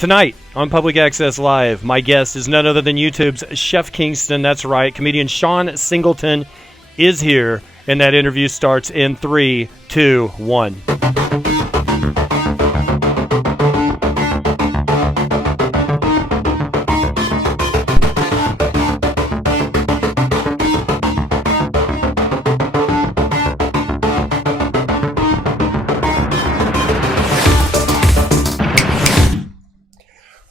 Tonight on Public Access Live, my guest is none other than YouTube's Chef Kingston. That's right, comedian Shawn Singleton is here, and that interview starts in 3, 2, 1.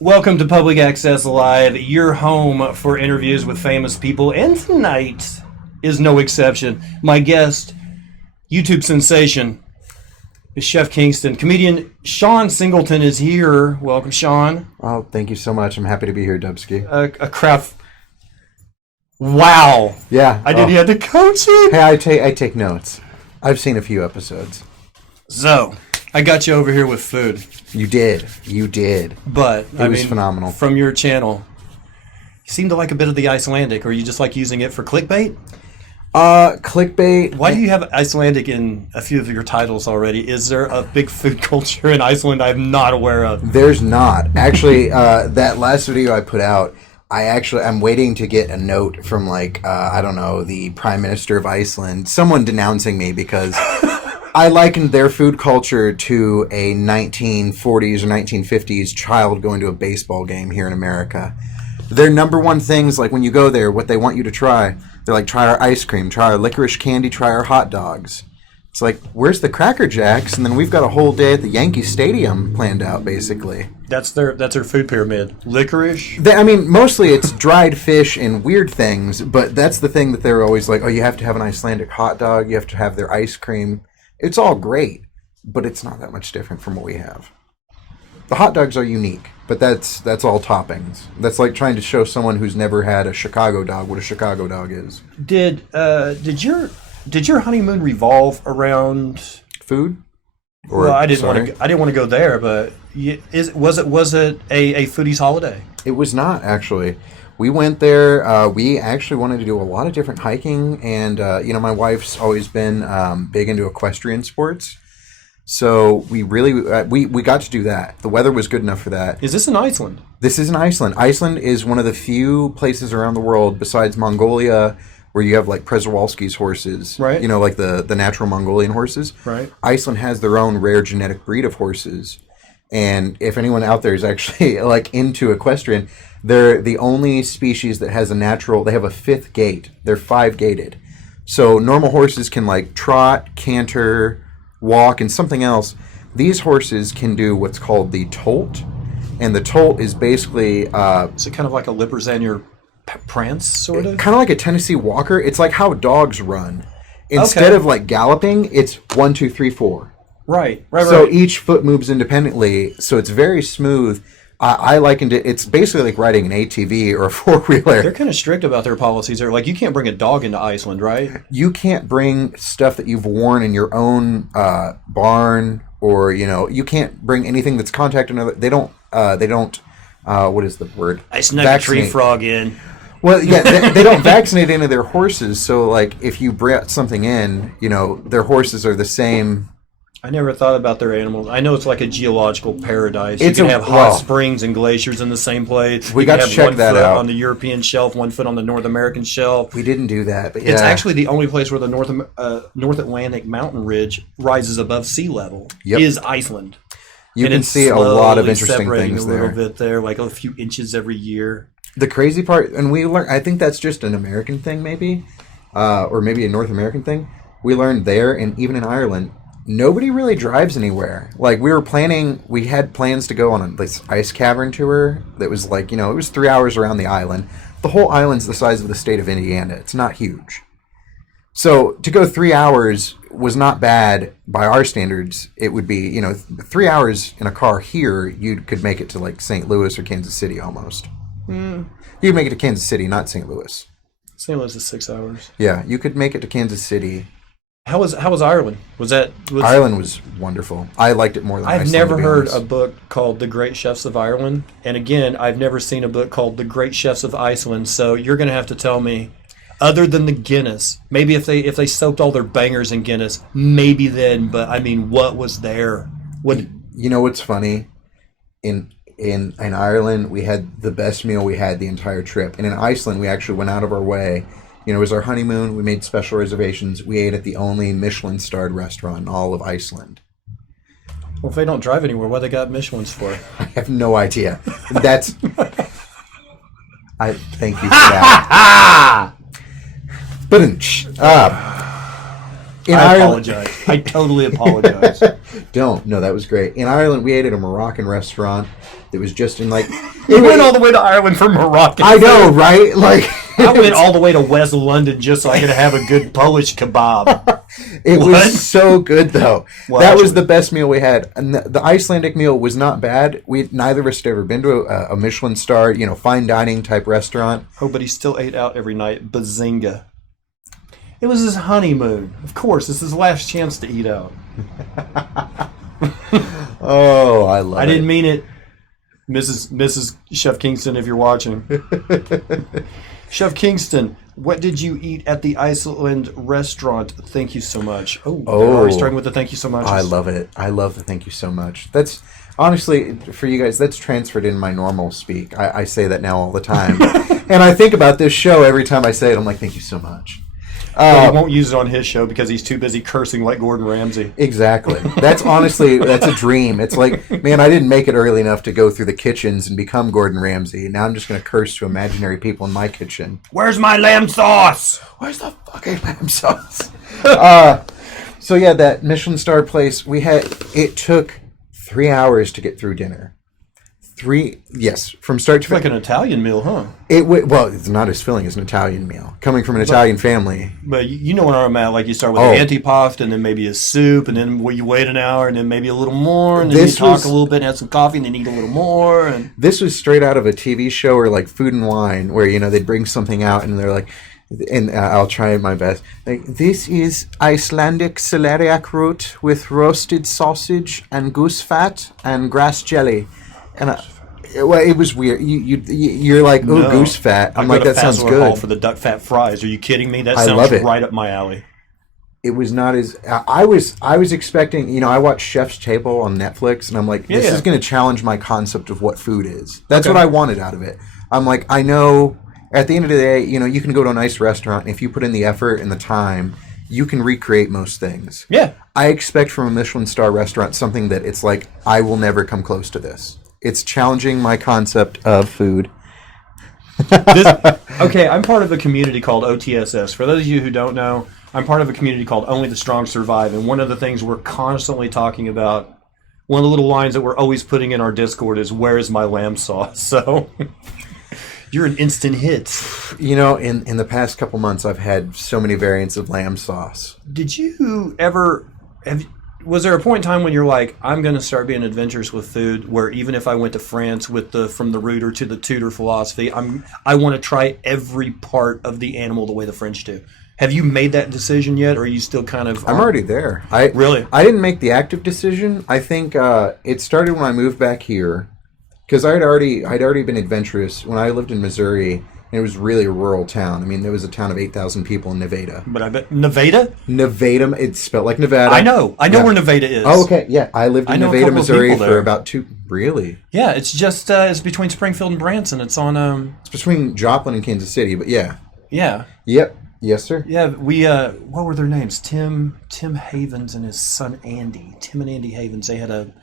Welcome to Public Access Live, your home for interviews with famous people, and tonight is no exception. My guest, YouTube sensation, is Chef Kingston. Comedian Shawn Singleton is here. Welcome, Shawn. Oh, thank you so much. I'm happy to be here, Dubsky. A craft. Wow. Yeah. I didn't have to coach it. Hey, I take notes. I've seen a few episodes. So, I got you over here with food. You did. But it was phenomenal. From your channel, you seem to like a bit of the Icelandic, or you just like using it for clickbait? Clickbait. Why do you have Icelandic in a few of your titles already? Is there a big food culture in Iceland I'm not aware of? There's not. Actually, that last video I put out, I'm waiting to get a note from the Prime Minister of Iceland, someone denouncing me because I likened their food culture to a 1940s or 1950s child going to a baseball game here in America. Their number one things, like when you go there, what they want you to try, they're like, try our ice cream, try our licorice candy, try our hot dogs. It's like, where's the Cracker Jacks? And then we've got a whole day at the Yankee Stadium planned out, basically. That's their food pyramid. Licorice? Mostly it's dried fish and weird things, but that's the thing that they're always like, oh, you have to have an Icelandic hot dog, you have to have their ice cream. It's all great, but it's not that much different from what we have. The hot dogs are unique, but that's all toppings. That's like trying to show someone who's never had a Chicago dog what a Chicago dog is. Did your honeymoon revolve around food? Well, I didn't want to go there, but was it a foodie's holiday? It was not, actually. We went there. We actually wanted to do a lot of different hiking, and my wife's always been big into equestrian sports, so we really we got to do that. The weather was good enough for that. Is this in Iceland? This is in Iceland. Iceland is one of the few places around the world besides Mongolia where you have like Przewalski's horses, right? Like the natural Mongolian horses. Right. Iceland has their own rare genetic breed of horses, and if anyone out there is actually like into equestrian, they're the only species that has they have a fifth gait. They're 5-gated. So normal horses can like trot, canter, walk, and something else. These horses can do what's called the tolt. And the tolt is basically... is it kind of like a Lipperzanier prance, sort of? Kind of like a Tennessee Walker. It's like how dogs run. Instead of like galloping, it's 1, 2, 3, 4. Right. So each foot moves independently. So it's very smooth. I likened it. It's basically like riding an ATV or a four-wheeler. They're kind of strict about their policies. They're like, you can't bring a dog into Iceland, right? You can't bring stuff that you've worn in your own barn, or you can't bring anything that's contacted another. They don't. What is the word? I snuck a tree frog in. Well, yeah, they don't vaccinate any of their horses. So, like, if you brought something in, their horses are the same. I never thought about their animals. I know it's like a geological paradise. You can have hot springs and glaciers in the same place. We got to check that out. 1 foot on the European shelf, 1 foot on the North American shelf. We didn't do that, but yeah. It's actually the only place where the North Atlantic mountain ridge rises above sea level. Yep. Is Iceland. You can see a lot of interesting things there. A little bit there, like a few inches every year. The crazy part, and we learned, I think that's just an American thing maybe, or maybe a North American thing. We learned there, and even in Ireland, nobody really drives anywhere. Like, we had plans to go on this ice cavern tour that was like, it was 3 hours around the island. The whole island's the size of the state of Indiana. It's not huge. So to go 3 hours was not bad by our standards. It would be, 3 hours in a car here, you could make it to like St. Louis or Kansas City almost. You'd make it to Kansas City, not St. Louis. St. Louis is 6 hours. Yeah, you could make it to Kansas City. How was Ireland? Ireland was wonderful. I liked it more than Iceland. I've never heard a book called The Great Chefs of Ireland, and again, I've never seen a book called The Great Chefs of Iceland. So you're going to have to tell me, other than the Guinness, maybe if they soaked all their bangers in Guinness, maybe then. But I mean, what was there? You know what's funny? in Ireland, we had the best meal we had the entire trip. And in Iceland, we actually went out of our way. You know, it was our honeymoon. We made special reservations. We ate at the only Michelin-starred restaurant in all of Iceland. Well, if they don't drive anywhere, what they got Michelin's for? I have no idea. That's... I thank you for that. But I apologize. I totally apologize. Don't. No, that was great. In Ireland, we ate at a Moroccan restaurant that was just in like... We went all the way to Ireland for Moroccan I food. know, right? Like I went all the way to West London just so I could have a good Polish kebab. It was so good, though. Well, that actually, was the best meal we had. And the Icelandic meal was not bad. Neither of us had ever been to a Michelin star, fine dining type restaurant. Oh, but he still ate out every night. Bazinga. It was his honeymoon. Of course, it's his last chance to eat out. Oh, I love it. I didn't mean it, Mrs. Chef Kingston, if you're watching. Chef Kingston, what did you eat at the Iceland restaurant? Thank you so much. Oh, they're already starting with the thank you so much. I love it. I love the thank you so much. That's honestly, for you guys, that's transferred in my normal speak. I say that now all the time. And I think about this show every time I say it. I'm like, thank you so much. But he won't use it on his show because he's too busy cursing like Gordon Ramsay. Exactly. That's a dream. It's like, man, I didn't make it early enough to go through the kitchens and become Gordon Ramsay. Now I'm just going to curse to imaginary people in my kitchen. Where's my lamb sauce? Where's the fucking lamb sauce? So yeah, that Michelin star place, it took 3 hours to get through dinner. From start to finish. Like an Italian meal, huh? It's not as filling as an Italian meal, coming from an Italian family. But you know where I'm at. Like you start with an antipasto, and then maybe a soup, and then you wait an hour, and then maybe a little more, and then you talk a little bit, and have some coffee, and then eat a little more. And this was straight out of a TV show or like Food and Wine, where they'd bring something out, and they're like, and I'll try my best. Like, this is Icelandic celeriac root with roasted sausage and goose fat and grass jelly. And it was weird. You're like, goose fat. I'm like, that sounds good. Hall for the duck fat fries. Are you kidding me? That sounds right up my alley. It was not as I was expecting. I watched Chef's Table on Netflix, and I'm like, this is going to challenge my concept of what food is. That's what I wanted out of it. I'm like, I know. At the end of the day, you can go to a nice restaurant, and if you put in the effort and the time, you can recreate most things. Yeah. I expect from a Michelin star restaurant something that it's like, I will never come close to this. It's challenging my concept of food. Okay, I'm part of a community called OTSS. For those of you who don't know, I'm part of a community called Only the Strong Survive. And one of the things we're constantly talking about, one of the little lines that we're always putting in our Discord is, where is my lamb sauce? So you're an instant hit. In the past couple months, I've had so many variants of lamb sauce. Did you ever... Was there a point in time when you're like, I'm going to start being adventurous with food, where even if I went to France with from the rooter to the Tudor philosophy, I want to try every part of the animal the way the French do? Have you made that decision yet, or are you still kind of... I'm already there. Really? I didn't make the active decision. I think it started when I moved back here, because I'd already been adventurous when I lived in Missouri. It was really a rural town. I mean, there was a town of 8,000 people in Nevada. But I bet... Nevada? Nevada. It's spelled like Nevada. I know where Nevada is. Oh, okay. Yeah, I lived in Nevada, Missouri for about 2... Really? Yeah, it's just... it's between Springfield and Branson. It's on... It's between Joplin and Kansas City, but yeah. Yeah. Yep. Yes, sir. Yeah, we... what were their names? Tim Havens and his son Andy. Tim and Andy Havens. They had a...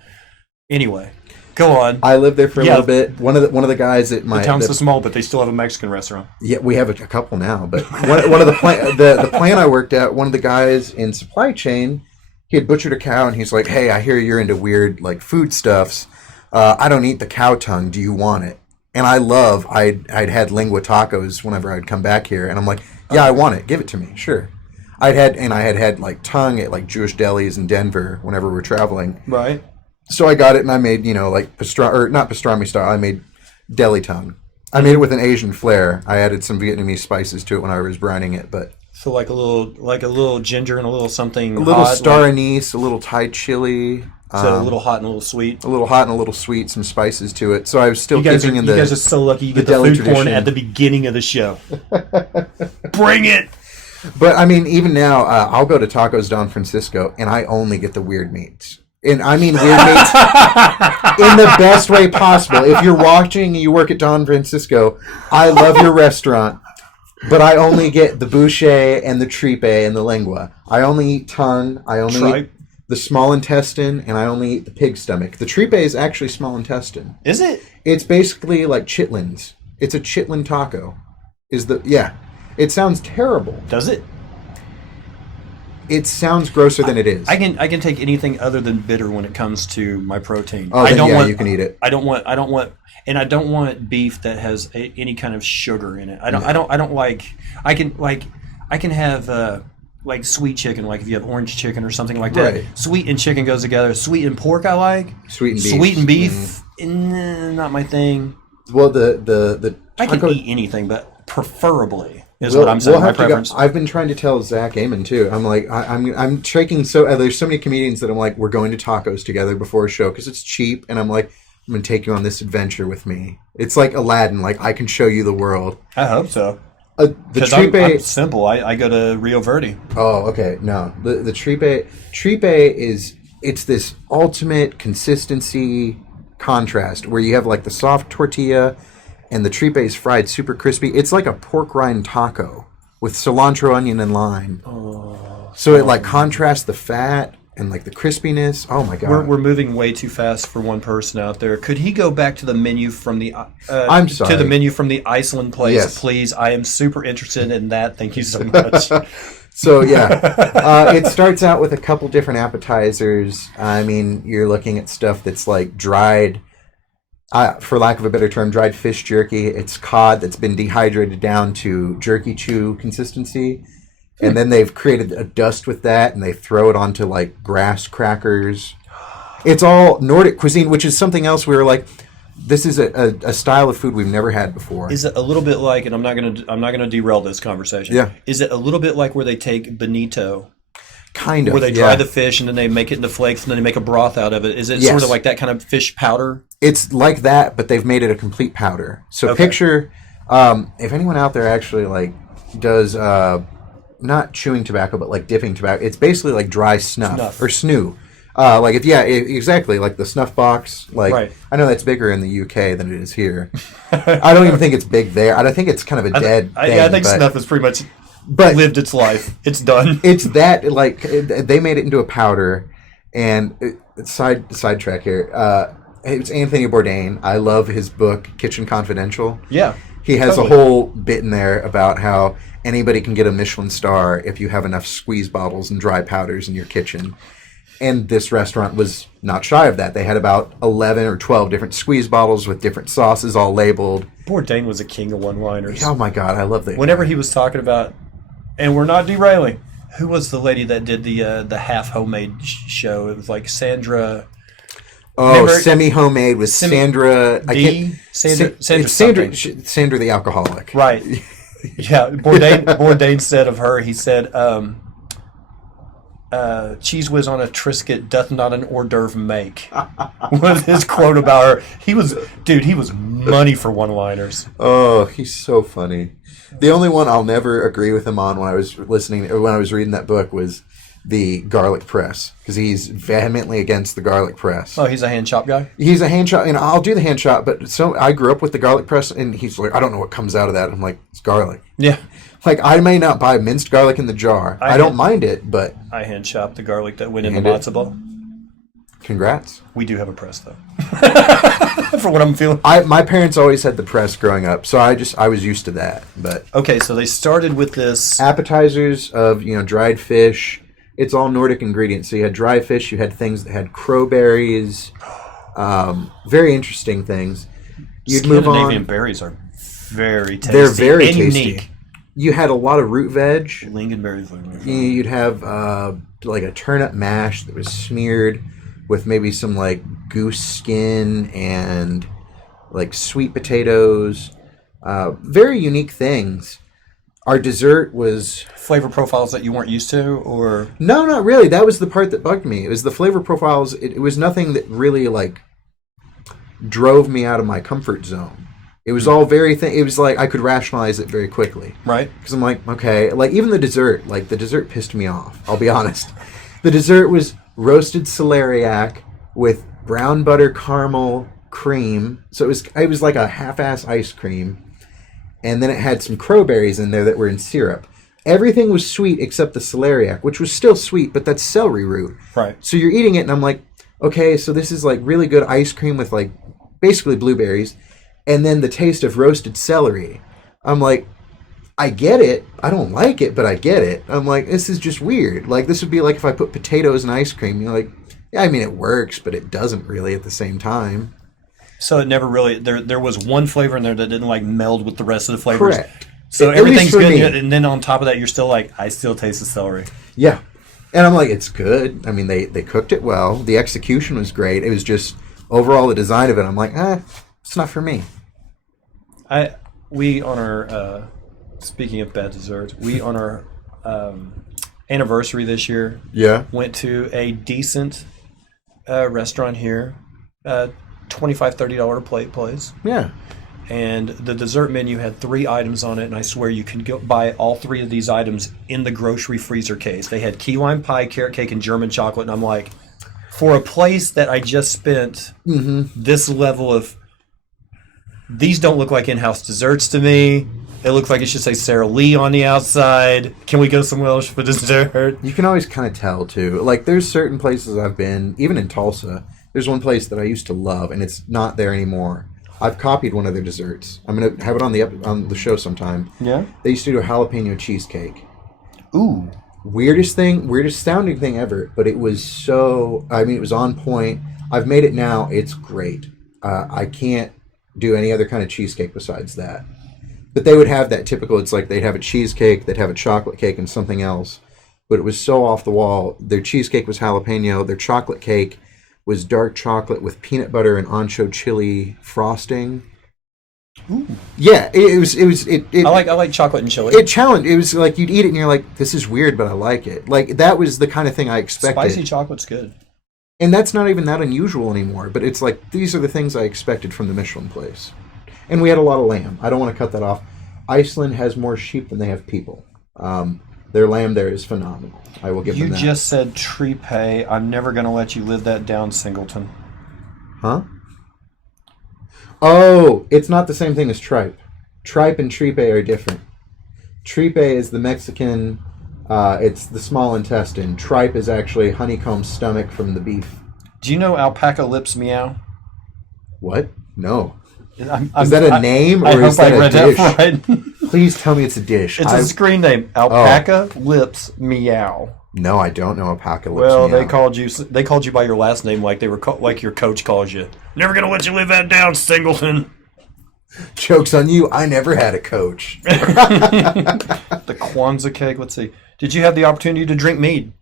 Anyway... Go on. I lived there for a little bit. One of the guys at my... The town's so small, but they still have a Mexican restaurant. Yeah, we have a couple now. But one of the plant I worked at, one of the guys in supply chain, he had butchered a cow, and he's like, "Hey, I hear you're into weird foodstuffs. I don't eat the cow tongue. Do you want it?" And I'd had lingua tacos whenever I'd come back here, and I'm like, "Yeah, I want it. Give it to me. Sure." I had tongue at Jewish delis in Denver whenever we're traveling. Right. So I got it, and I made, not pastrami style. I made deli tongue. I made it with an Asian flair. I added some Vietnamese spices to it when I was brining it, but so like a little ginger and a little something. A little star anise, a little Thai chili. So a little hot and a little sweet. A little hot and a little sweet, some spices to it. So I was still keeping in the. You guys are so lucky. You get the food porn at the beginning of the show. Bring it. But I mean, even now, I'll go to Tacos Don Francisco, and I only get the weird meats. And I mean weird meats in the best way possible. If you're watching and you work at Don Francisco, I love your restaurant, but I only get the bouche and the tripe and the lingua. I only eat tongue. I only eat the small intestine, and I only eat the pig stomach. The tripe is actually small intestine. Is it? It's basically like chitlins. It's a chitlin taco. It sounds terrible. Does it? It sounds grosser than it is. I can take anything other than bitter when it comes to my protein. Oh, then you can eat it. I don't want beef that has any kind of sugar in it. I don't like. I can have like sweet chicken, like if you have orange chicken or something like that. Right. Sweet and chicken goes together. Sweet and pork I like. Sweet and beef. Sweet and beef, not my thing. Well, the I can eat anything, but preferably is what I'm saying. My preference. I've been trying to tell Zach Amon too. I'm like, I'm taking there's so many comedians that I'm like, we're going to tacos together before a show because it's cheap, and I'm like, I'm going to take you on this adventure with me. It's like Aladdin. Like I can show you the world. I hope so. The tripe, I'm simple. I go to Rio Verde. Oh, okay. No, the tripe is it's this ultimate consistency contrast where you have like the soft tortilla and the tripe is fried super crispy. It's like a pork rind taco with cilantro, onion, and lime. So it like contrasts the fat and like the crispiness. Oh my god, we're moving way too fast for one person out there. Could he go back to the menu from the I'm sorry, to the menu from the Iceland place, yes, please? I am super interested in that. Thank you so much. So yeah, it starts out with a couple different appetizers. I mean, you're looking at stuff that's like dried, for lack of a better term, dried fish jerky. It's cod that's been dehydrated down to jerky chew consistency. And then they've created a dust with that, and they throw it onto like grass crackers. It's all Nordic cuisine, which is something else we were like, this is a style of food we've never had before. Is it a little bit like, and I'm not gonna derail this conversation. Yeah. Is it a little bit like where they take bonito? Kind of. Where they dry the fish and then they make it into flakes and then they make a broth out of it. Is it sort of like that kind of fish powder? It's like that, but they've made it a complete powder. So picture, if anyone out there actually like does not chewing tobacco, but like dipping tobacco, it's basically like dry snuff. Or snoo. Exactly, like the snuff box. Like right. I know that's bigger in the UK than it is here. I don't even think it's big there. I think it's kind of a dead thing. I think snuff is pretty much lived its life. It's done. It's that, like, they made it into a powder, and sidetrack here. It's Anthony Bourdain. I love his book, Kitchen Confidential. Yeah. He has a whole bit in there about how anybody can get a Michelin star if you have enough squeeze bottles and dry powders in your kitchen. And this restaurant was not shy of that. They had about 11 or 12 different squeeze bottles with different sauces all labeled. Bourdain was a king of one-liners. Oh my God, I love that. Whenever he was talking about, and we're not derailing, who was the lady that did the half homemade show? It was like Sandra. Oh, semi-homemade with Sandra. Sandra the alcoholic. Right. Yeah. Bourdain said of her, he said, cheese whiz on a Triscuit doth not an hors d'oeuvre make. Was his quote about her. He was money for one-liners. Oh, he's so funny. The only one I'll never agree with him on when I was reading that book was the garlic press, because he's vehemently against the garlic press. Oh, he's a hand chop guy? He's a hand chop, and I'll do the hand chop, but so I grew up with the garlic press, and he's like, I don't know what comes out of that. I'm like, it's garlic. Yeah. Like, I may not buy minced garlic in the jar. I don't mind it, but... I hand chopped the garlic that went in the matzo ball. Congrats. We do have a press, though. For what I'm feeling. My parents always had the press growing up, so I was used to that. But okay, so they started with this... appetizers of, dried fish. It's all Nordic ingredients. So you had dry fish, you had things that had crowberries, very interesting things. Scandinavian berries are very tasty. They're very tasty. Unique. You had a lot of root veg. Lingonberries. You'd have like a turnip mash that was smeared with maybe some like goose skin and like sweet potatoes. Very unique things. Our dessert was... flavor profiles that you weren't used to, or... No, not really. That was the part that bugged me. It was the flavor profiles. It was nothing that really, like, drove me out of my comfort zone. It was all very... It was like I could rationalize it very quickly. Right. Because I'm like, okay. Like, even the dessert pissed me off. I'll be honest. The dessert was roasted celeriac with brown butter caramel cream. So it was like a half-ass ice cream. And then it had some crowberries in there that were in syrup. Everything was sweet except the celeriac, which was still sweet, but that's celery root. Right. So you're eating it, and I'm like, okay, so this is like really good ice cream with like basically blueberries, and then the taste of roasted celery. I'm like, I get it. I don't like it, but I get it. I'm like, this is just weird. Like, this would be like if I put potatoes in ice cream. You're like, yeah, I mean, it works, but it doesn't really at the same time. So it never really, there was one flavor in there that didn't like meld with the rest of the flavors. Correct. So At everything's least for good, me. and then on top of that, you're still like, I still taste the celery. Yeah. And I'm like, it's good. I mean, they cooked it well. The execution was great. It was just, overall, the design of it, I'm like, it's not for me. We on our, speaking of bad desserts, we on our anniversary this year went to a decent restaurant here, $25, $30 plate place. Yeah. And the dessert menu had 3 items on it, and I swear you can go buy all 3 of these items in the grocery freezer case. They had key lime pie, carrot cake, and German chocolate, and I'm like, for a place that I just spent this level of, these don't look like in-house desserts to me. It looks like it should say Sara Lee on the outside. Can we go somewhere else for dessert? You can always kind of tell, too. Like, there's certain places I've been, even in Tulsa, there's one place that I used to love, and it's not there anymore. I've copied one of their desserts. I'm going to have it on the show sometime. Yeah? They used to do a jalapeno cheesecake. Ooh. Weirdest sounding thing ever, but it was so, I mean, it was on point. I've made it now. It's great. I can't do any other kind of cheesecake besides that. But they would have that typical, it's like they'd have a cheesecake, they'd have a chocolate cake, and something else. But it was so off the wall. Their cheesecake was jalapeno. Their chocolate cake was dark chocolate with peanut butter and ancho chili frosting. Ooh. Yeah, it was. I like chocolate and chili. It challenged. It was like you'd eat it and you're like, this is weird, but I like it. Like, that was the kind of thing I expected. Spicy chocolate's good. And that's not even that unusual anymore. But it's like, these are the things I expected from the Michelin place. And we had a lot of lamb. I don't want to cut that off. Iceland has more sheep than they have people. Their lamb there is phenomenal. I will give them that. You just said tripe. I'm never going to let you live that down, Singleton. Huh? Oh, it's not the same thing as tripe. Tripe and tripe are different. Tripe is the Mexican, it's the small intestine. Tripe is actually honeycomb stomach from the beef. Do you know alpaca lips meow? What? No. Is that a name or is that a dish? That right. Please tell me it's a dish. It's a screen name. Alpaca lips meow. No, I don't know alpaca lips Well, meow. they called you by your last name like they were like your coach calls you. Never gonna let you live that down, Singleton. Joke's on you. I never had a coach. The Kwanzaa cake. Let's see. Did you have the opportunity to drink mead?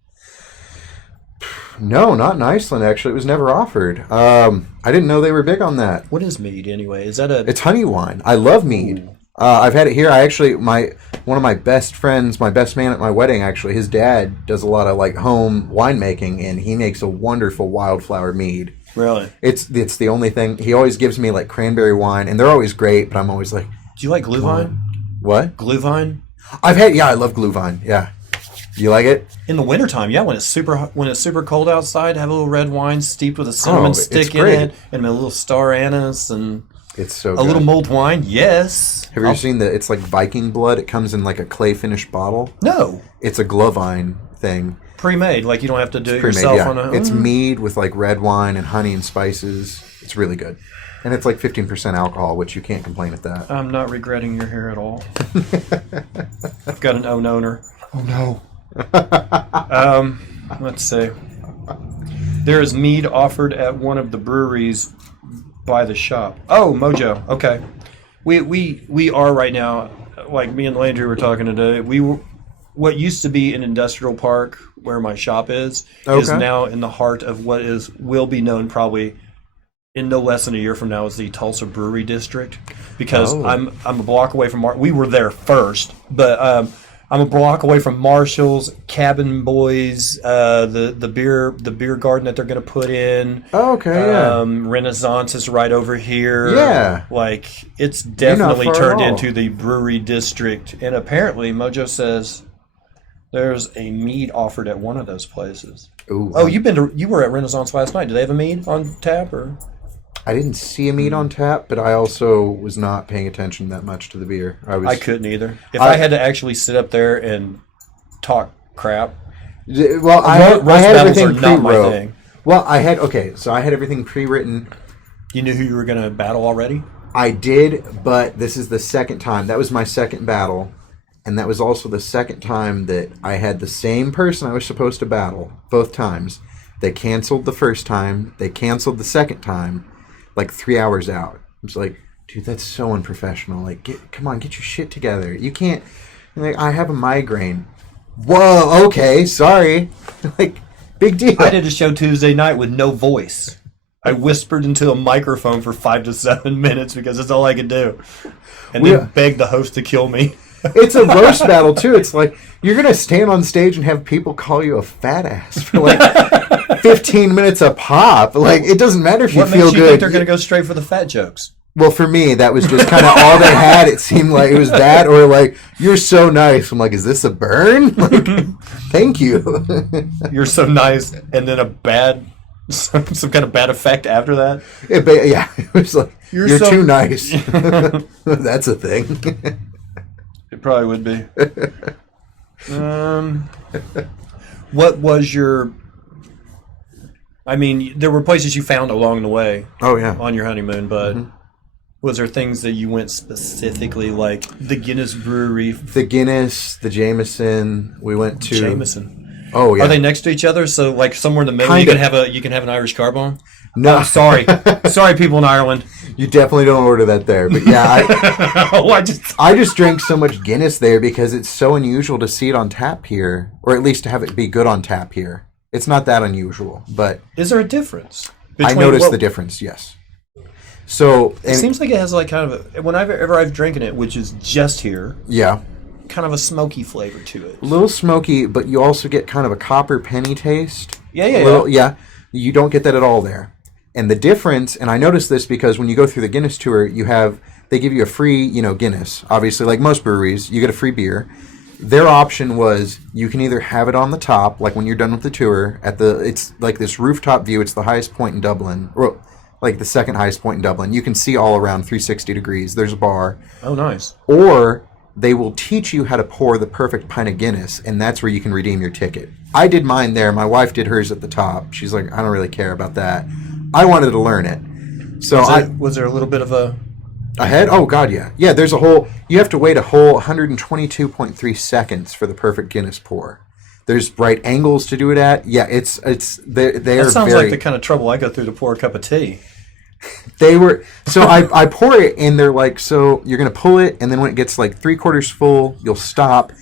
No, not in Iceland, actually. It was never offered. I didn't know they were big on that. What is mead, anyway? Is that a... It's honey wine. I love mead. I've had it here. I actually, one of my best friends, my best man at my wedding, actually, his dad does a lot of, like, home winemaking, and he makes a wonderful wildflower mead. Really? It's the only thing. He always gives me, like, cranberry wine, and they're always great, but I'm always like... Do you like Glühwein? What? Glühwein? I love Glühwein, yeah. You like it? In the wintertime, yeah, when it's super cold outside, have a little red wine steeped with a cinnamon stick in it, and a little star anise, and it's so a good. little mulled wine, yes. Have you ever seen it's like Viking blood? It comes in like a clay finished bottle. No. It's a Glühwein thing. Pre-made, like you don't have to do it yourself on a... It's mead with like red wine and honey and spices. It's really good. And it's like 15% alcohol, which you can't complain at that. I'm not regretting your hair at all. I've got an own owner. Oh no. Let's see. There is mead offered at one of the breweries by the shop. Oh, Mojo. Okay. We are right now, like me and Landry were talking today, what used to be an industrial park where my shop is now in the heart of what will be known probably in no less than a year from now as the Tulsa Brewery District, because I'm a block away from we were there first, but I'm a block away from Marshall's, Cabin Boys, the beer garden that they're going to put in. Oh, okay, yeah. Renaissance is right over here. Yeah. Like, it's definitely turned into the brewery district. And apparently, Mojo says There's a mead offered at one of those places. Ooh, Oh, you were at Renaissance last night. Do they have a mead on tap or? I didn't see a mead on tap, but I also was not paying attention that much to the beer. I couldn't either. If I had to actually sit up there and talk crap, well, I had everything pre-wrote. Well, I had everything pre-written. You knew who you were going to battle already? I did, but this is the second time. That was my second battle, and that was also the second time that I had the same person I was supposed to battle both times. They canceled the first time. They canceled the second time, like 3 hours out. I was like, dude, that's so unprofessional. Like, come on, get your shit together. You can't. Like, I have a migraine. Whoa, okay, sorry. Like, big deal. I did a show Tuesday night with no voice. I whispered into a microphone for 5 to 7 minutes because that's all I could do. And then begged the host to kill me. It's a roast battle, too. It's like, you're going to stand on stage and have people call you a fat ass for like 15 minutes a pop. Like, it doesn't matter if you feel good. What makes you think they're going to go straight for the fat jokes? Well, for me, that was just kind of all they had. It seemed like it was that or like, you're so nice. I'm like, is this a burn? Like, thank you. You're so nice. And then some kind of bad effect after that? It was like, you're too nice. That's a thing. It probably would be. What was your... I mean, there were places you found along the way. Oh, yeah. On your honeymoon, but was there things that you went specifically, like the Guinness Brewery? The Guinness, the Jameson. We went to... Jameson. Oh, yeah. Are they next to each other? So, like, somewhere in the middle, you can have an Irish car bomb? No. Oh, sorry. Sorry, people in Ireland. You definitely don't order that there. But, yeah, I just drink so much Guinness there because it's so unusual to see it on tap here, or at least to have it be good on tap here. It's not that unusual, but... Is there a difference? I noticed the difference, yes. So... It seems like it has, like, kind of a... Whenever I've drinking it, which is just here... Yeah. Kind of a smoky flavor to it. A little smoky, but you also get kind of a copper penny taste. Yeah. You don't get that at all there. And the difference, and I noticed this because when you go through the Guinness tour, they give you a free, Guinness. Obviously, like most breweries, you get a free beer. Their option was you can either have it on the top, like when you're done with the tour, it's like this rooftop view. It's the highest point in Dublin, or like the second highest point in Dublin. You can see all around 360 degrees. There's a bar. Oh, nice. Or they will teach you how to pour the perfect pint of Guinness, and that's where you can redeem your ticket. I did mine there. My wife did hers at the top. She's like, I don't really care about that. I wanted to learn it. So was there a little bit of a head? Oh, God, yeah. Yeah, you have to wait a whole 122.3 seconds for the perfect Guinness pour. There's right angles to do it at. Yeah, they that sounds like the kind of trouble I go through to pour a cup of tea. I pour it and they're like, so you're going to pull it, and then when it gets like 3/4 full, you'll stop.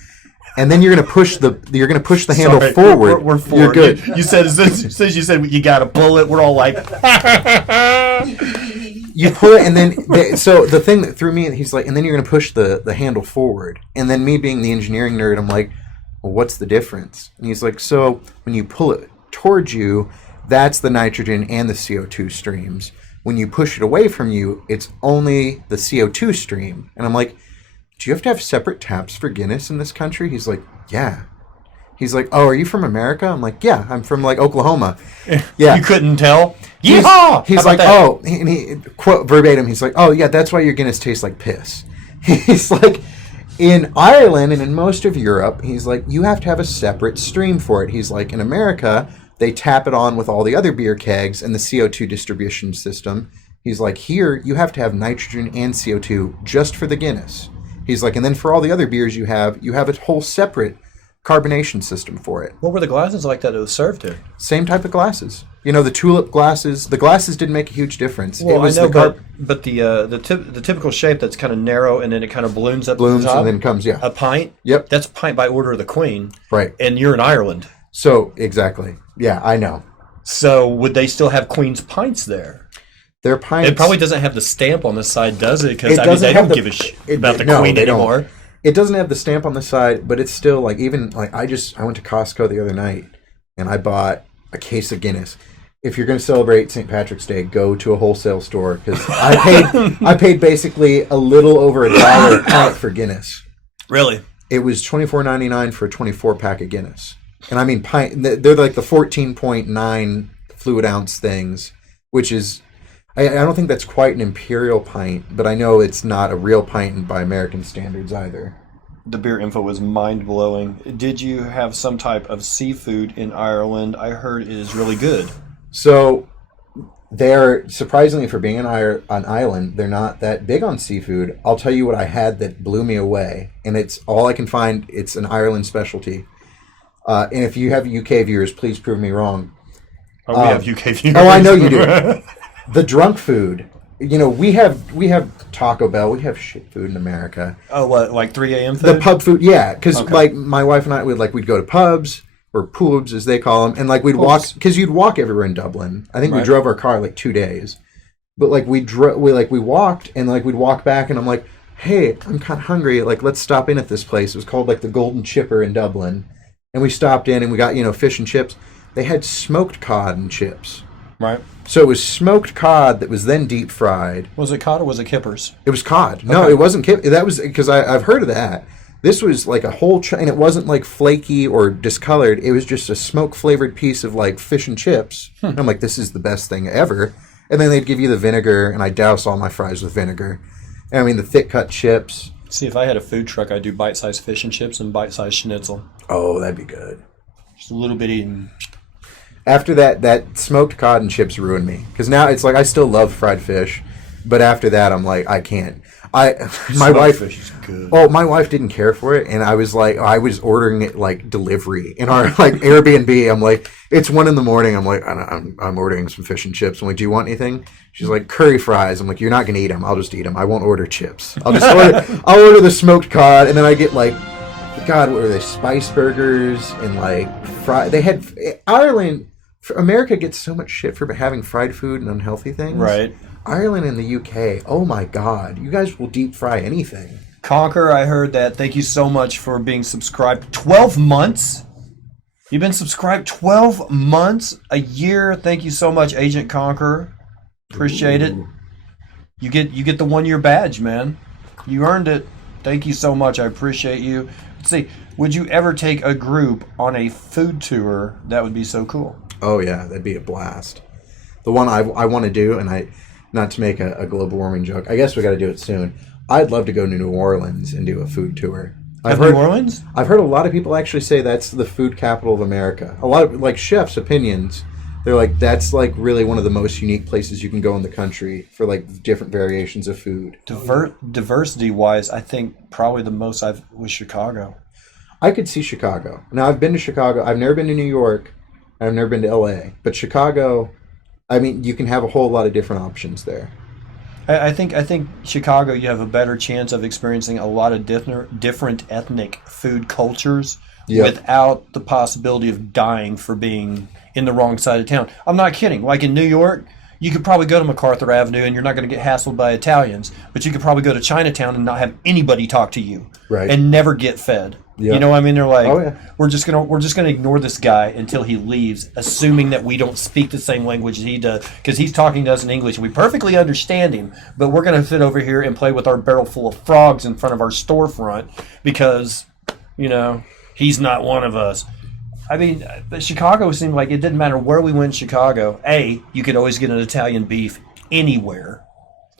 And then you're going to push the handle forward. We're forward. You're good. You said since you said you got to pull it, we're all like you pull it, and then so the thing that threw me, he's like, and then you're going to push the handle forward. And then me being the engineering nerd, I'm like, well, what's the difference? And he's like, so when you pull it towards you, that's the nitrogen and the CO2 streams. When you push it away from you, it's only the CO2 stream. And I'm like, do you have to have separate taps for Guinness in this country? He's like, yeah. He's like, oh, are you from America? I'm like, yeah, I'm from like Oklahoma. Yeah. You couldn't tell? Yeehaw! He's like, oh, and he, quote verbatim, he's like, oh, yeah, that's why your Guinness tastes like piss. He's like, in Ireland and in most of Europe, he's like, you have to have a separate stream for it. He's like, in America, they tap it on with all the other beer kegs and the CO2 distribution system. He's like, here, you have to have nitrogen and CO2 just for the Guinness. He's like, and then for all the other beers you have a whole separate carbonation system for it. What were the glasses like that it was served in? Same type of glasses. The tulip glasses. The glasses didn't make a huge difference. Well, I know, but the typical shape that's kind of narrow and then it kind of balloons up to the top. And then comes, yeah. A pint? Yep. That's a pint by order of the Queen. Right. And you're in Ireland. So, exactly. Yeah, I know. So, would they still have Queen's pints there? Their pints... It probably doesn't have the stamp on the side, does it? Because they don't give a shit about the Queen anymore. Don't. It doesn't have the stamp on the side, but it's still like, even like I went to Costco the other night and I bought a case of Guinness. If you're going to celebrate St. Patrick's Day, go to a wholesale store because I paid basically a little over $1 a pint for Guinness. Really? it was $24.99 for a 24-pack of Guinness. And I mean, pint. They're like the 14.9 fluid ounce things, which is, I don't think that's quite an imperial pint, but I know it's not a real pint by American standards either. The beer info was mind-blowing. Did you have some type of seafood in Ireland? I heard it is really good. So they're, surprisingly for being an island, they're not that big on seafood. I'll tell you what I had that blew me away, and it's all I can find. It's an Ireland specialty. And if you have UK viewers, please prove me wrong. Oh, we have UK viewers. Oh, I know you do. The drunk food. You know, we have Taco Bell. We have shit food in America. Oh, what, like 3 a.m. food? The pub food, yeah. Because, like, my wife and I, we'd go to pubs, or pubs, as they call them, and, like, we'd walk, because you'd walk everywhere in Dublin. I think we drove our car, like, 2 days. But, like, we walked, and, like, we'd walk back, and I'm like, hey, I'm kind of hungry. Like, let's stop in at this place. It was called, like, the Golden Chipper in Dublin. And we stopped in, and we got, fish and chips. They had smoked cod and chips. Right. So it was smoked cod that was then deep fried. Was it cod or was it kippers? It was cod. No, it wasn't kippers. That was because I've heard of that. This was like a whole, and it wasn't like flaky or discolored. It was just a smoke flavored piece of like fish and chips. And I'm like, this is the best thing ever. And then they'd give you the vinegar, and I douse all my fries with vinegar. And I mean the thick cut chips. See, if I had a food truck, I'd do bite-sized fish and chips and bite-sized schnitzel. Oh, that'd be good. Just a little bit eaten. After that smoked cod and chips ruined me. Because now it's like I still love fried fish, but after that I'm like, I can't. My wife fish is good. Oh, my wife didn't care for it, and I was ordering it like delivery in our like Airbnb. I'm like, it's 1 a.m. I'm like, I'm ordering some fish and chips. I'm like, do you want anything? She's like, curry fries. I'm like, you're not gonna eat them. I'll just eat them. I won't order chips. I'll order the smoked cod, and then I get like, God, what are they? Spice burgers and like fried. They had Ireland. America gets so much shit for having fried food and unhealthy things. Right. Ireland and the UK, oh my God, you guys will deep fry anything. Conquer, I heard that. Thank you so much for being subscribed. 12 months? You've been subscribed 12 months? A year? Thank you so much, Agent Conquer. Appreciate it. You get the 1 year badge, man. You earned it. Thank you so much. I appreciate you. Let's see, would you ever take a group on a food tour? That would be so cool. Oh yeah, that'd be a blast. The one I want to do, and not to make a global warming joke, I guess we got to do it soon. I'd love to go to New Orleans and do a food tour. New Orleans? I've heard a lot of people actually say that's the food capital of America. A lot of like chefs' opinions. They're like, that's like really one of the most unique places you can go in the country for like different variations of food. Diversity wise, I think probably the most was Chicago. I could see Chicago. Now I've been to Chicago. I've never been to New York. I've never been to LA. But Chicago, I mean, you can have a whole lot of different options there. I think Chicago, you have a better chance of experiencing a lot of different ethnic food cultures without the possibility of dying for being in the wrong side of town. I'm not kidding. Like in New York, you could probably go to MacArthur Avenue and you're not going to get hassled by Italians, but you could probably go to Chinatown and not have anybody talk to you, right? And never get fed. Yep. You know what I mean? They're like, oh, yeah. we're just gonna ignore this guy until he leaves, assuming that we don't speak the same language as he does, because he's talking to us in English and we perfectly understand him. But we're gonna sit over here and play with our barrel full of frogs in front of our storefront because, he's not one of us. I mean, Chicago seemed like it didn't matter where we went in Chicago. You could always get an Italian beef anywhere,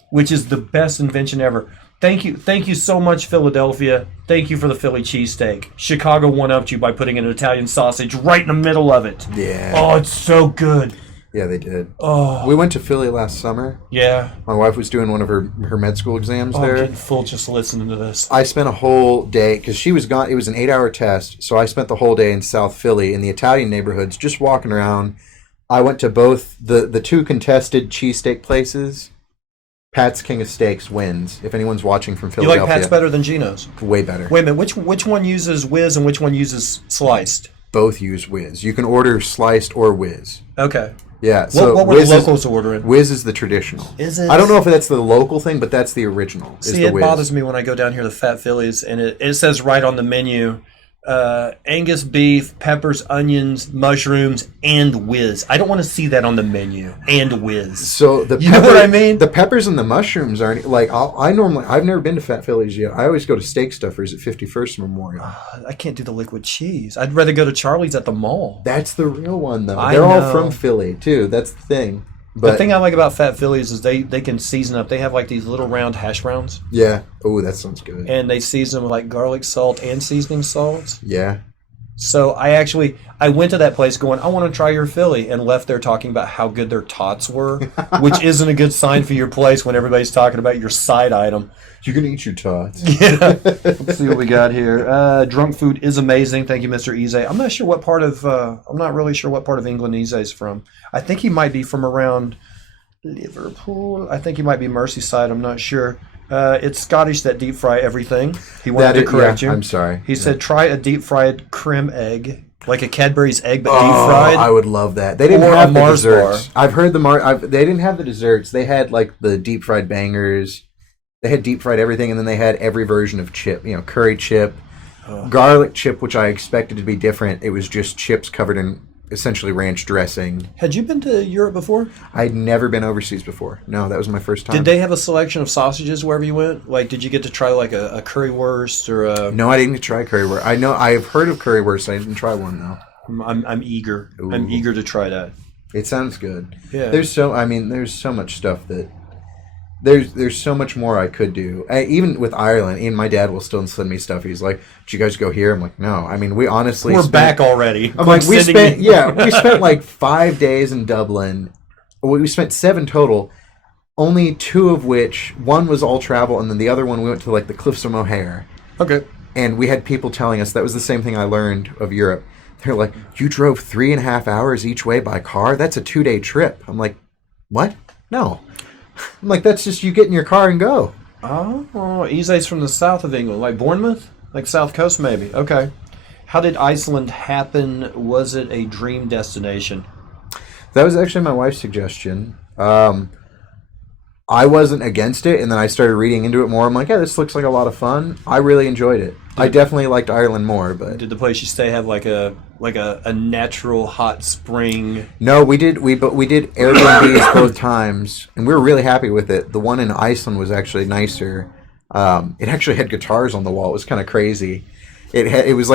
which is the best invention ever. Thank you so much, Philadelphia. Thank you for the Philly cheesesteak. Chicago one-upped you by putting an Italian sausage right in the middle of it. Yeah. Oh, it's so good. Yeah, they did. Oh. We went to Philly last summer. Yeah. My wife was doing one of her med school exams there. I'm getting full just listening to this. I spent a whole day, because she was gone. It was an 8-hour test, so I spent the whole day in South Philly in the Italian neighborhoods, just walking around. I went to both the two contested cheesesteak places. Pat's King of Steaks wins. If anyone's watching from Philadelphia. You like Pat's better than Gino's? Way better. Wait a minute, which one uses whiz and which one uses sliced? Both use whiz. You can order sliced or whiz. Okay. Yeah. So what were the locals ordering? Whiz is the traditional. Is it? I don't know if that's the local thing, but that's the original. See, it bothers me when I go down here to Fat Phillies and it says right on the menu, Angus beef, peppers, onions, mushrooms, and whiz. I don't want to see that on the menu. And whiz. So you know what I mean? The peppers and the mushrooms aren't like I've never been to Fat Phillies yet. I always go to Steak Stuffers at 51st Memorial. I can't do the liquid cheese. I'd rather go to Charlie's at the mall. That's the real one though. I They're all know. from Philly too. That's the thing. But the thing I like about Fat Phillies is they can season up. They have like these little round hash browns. yeah. Oh, that sounds good. And they season them with like garlic salt and seasoning salts. Yeah. So I went to that place going, I want to try your Philly, and left there talking about how good their tots were, which isn't a good sign for your place when everybody's talking about your side item. You're gonna eat your tots. Yeah. Let's see what we got here. Drunk food is amazing. Thank you, Mr. Eze. I'm not really sure what part of England Eze's from. I think he might be from around Liverpool. I think he might be Merseyside. I'm not sure. It's Scottish that deep fry everything. He wanted to correct you. I'm sorry. He said try a deep fried creme egg, like a Cadbury's egg, but deep fried. I would love that. They didn't Or have a the Mars desserts. bar. I've heard they didn't have the desserts. They had like the deep fried bangers. They had deep fried everything, and then they had every version of chip. You know, curry chip, garlic chip, which I expected to be different. It was just chips covered in essentially ranch dressing. Had you been to Europe before? I'd never been overseas before. No, that was my first time. Did they have a selection of sausages wherever you went? Like, did you get to try like a currywurst or a? No, I didn't try currywurst. I know I've heard of currywurst. I didn't try one though. I'm eager. Ooh. I'm eager to try that. It sounds good. Yeah. There's so much stuff that there's so much more I could do. Even with Ireland, and my dad will still send me stuff. He's like, "Did you guys go here?" I'm like, "No." I mean, we honestly We're back already. I'm like, we spent like 5 days in Dublin. We spent 7 total. Only 2 of which, one was all travel, and then the other one we went to like the Cliffs of Moher. Okay. And we had people telling us that was the same thing I learned of Europe. They're like, "You drove 3.5 hours each way by car? That's a 2-day trip." I'm like, "What? No." I'm like, "That's just you get in your car and go." Oh, Eze's from the south of England, like Bournemouth, like South Coast maybe. Okay. How did Iceland happen? Was it a dream destination? That was actually my wife's suggestion. I wasn't against it, and then I started reading into it more. I'm like, "Yeah, this looks like a lot of fun." I really enjoyed it. I definitely liked Ireland more, but Did the place you stay have like a natural hot spring? no, we did Airbnbs both times, and we were really happy with it. The one in Iceland was actually nicer. It actually had guitars on the wall. It was kind of crazy. It was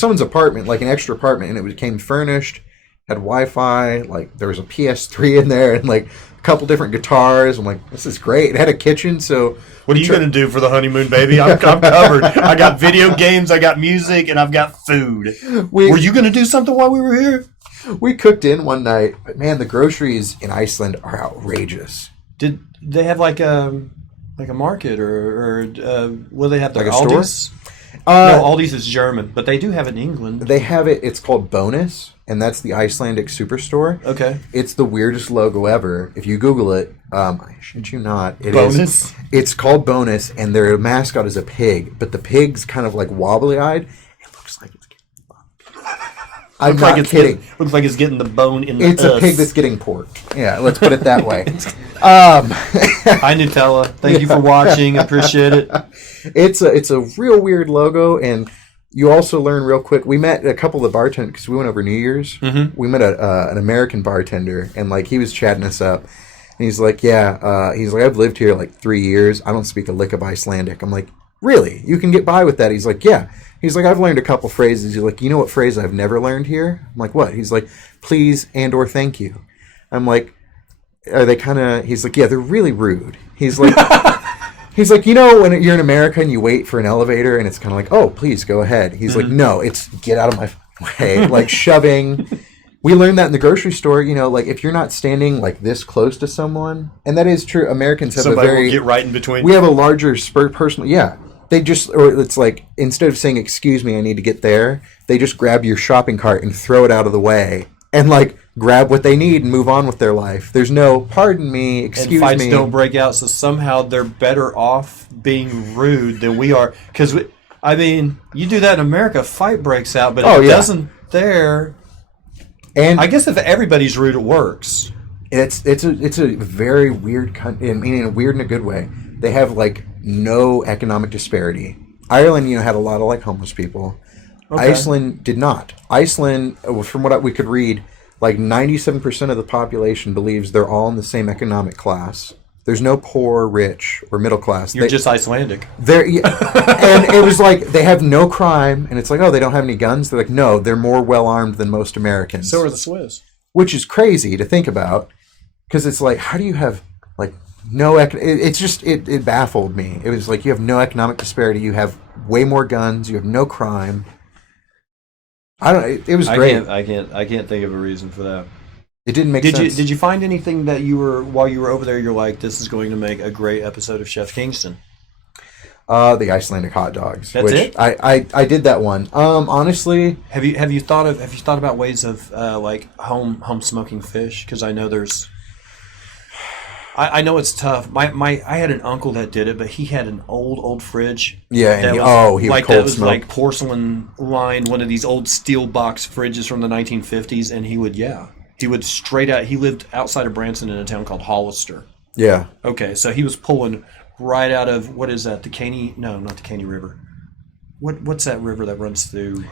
someone's apartment, like an extra apartment, and it came furnished, had Wi-Fi, like there was a PS3 in there, and like a couple different guitars. I'm like, this is great. It had a kitchen, so What are you going to do for the honeymoon, baby? I'm covered. I got video games, I got music, and I've got food. Were you going to do something while we were here? we cooked in one night, but man, the groceries in Iceland are outrageous. Did they have like a market or will they have Like a Aldi's? store? No, Aldi's is German, but they do have it in England. They have it. It's called Bonus, and that's the Icelandic Superstore. Okay. It's the weirdest logo ever. If you Google it, I shit you not, it Bonus? is. It's called Bonus, and their mascot is a pig, but the pig's kind of like wobbly-eyed. It looks like it's getting. I'm not kidding. Looks like it's getting the bone in the. It's a pig that's getting porked. Yeah, let's put it that way. Hi Nutella. Thank you for watching. Appreciate it. It's a real weird logo, and you also learn real quick. We met a couple of the bartenders because we went over New Year's. Mm-hmm. We met an American bartender, and like he was chatting us up. And he's like, he's like, I've lived here like 3 years. I don't speak a lick of Icelandic. I'm like, really? You can get by with that? He's like, yeah. He's like, I've learned a couple phrases. He's like, you know what phrase I've never learned here? I'm like, what? He's like, please and or thank you. I'm like, are they kind of? He's like, yeah, they're really rude. He's like, you know, when you're in America and you wait for an elevator and it's kind of like, oh, please go ahead. He's like, no, it's get out of my way, like shoving. We learned that in the grocery store, you know, like if you're not standing like this close to someone, and that is true. Americans have Somebody will get right in between. We have a larger personal, yeah. They just, or it's like, instead of saying, excuse me, I need to get there, they just grab your shopping cart and throw it out of the way and like grab what they need and move on with their life. There's no, pardon me, excuse me. And fights don't break out, so somehow they're better off being rude than we are. Because, I mean, you do that in America, fight breaks out, but it doesn't there. And I guess if everybody's rude, it works. It's a very weird country, I mean, in a weird in a good way. They have like no economic disparity. Ireland, had a lot of like homeless people. Okay. Iceland did not. Iceland, from what we could read, like 97% of the population believes they're all in the same economic class. There's no poor, rich, or middle class. You're just Icelandic. And it was like they have no crime, and it's like, oh, they don't have any guns. They're like, no, they're more well armed than most Americans. So are the Swiss. Which is crazy to think about, because it's like, how do you have like no? It's just it baffled me. It was like you have no economic disparity. You have way more guns. You have no crime. It was great. I can't think of a reason for that. It didn't make sense. Did you find anything that while you were over there, you're like, this is going to make a great episode of Chef Kingston? The Icelandic hot dogs. That's it? I did that one. Honestly, have you thought about ways of like home smoking fish? Because I know there's. I know it's tough. I had an uncle that did it, but he had an old fridge. Yeah, and he would cold smoke. Like porcelain lined, one of these old steel box fridges from the 1950s, and he would straight out. He lived outside of Branson in a town called Hollister. Yeah. Okay, so he was pulling right out of, what is that? The Caney? No, not the Caney River. What's that river that runs through?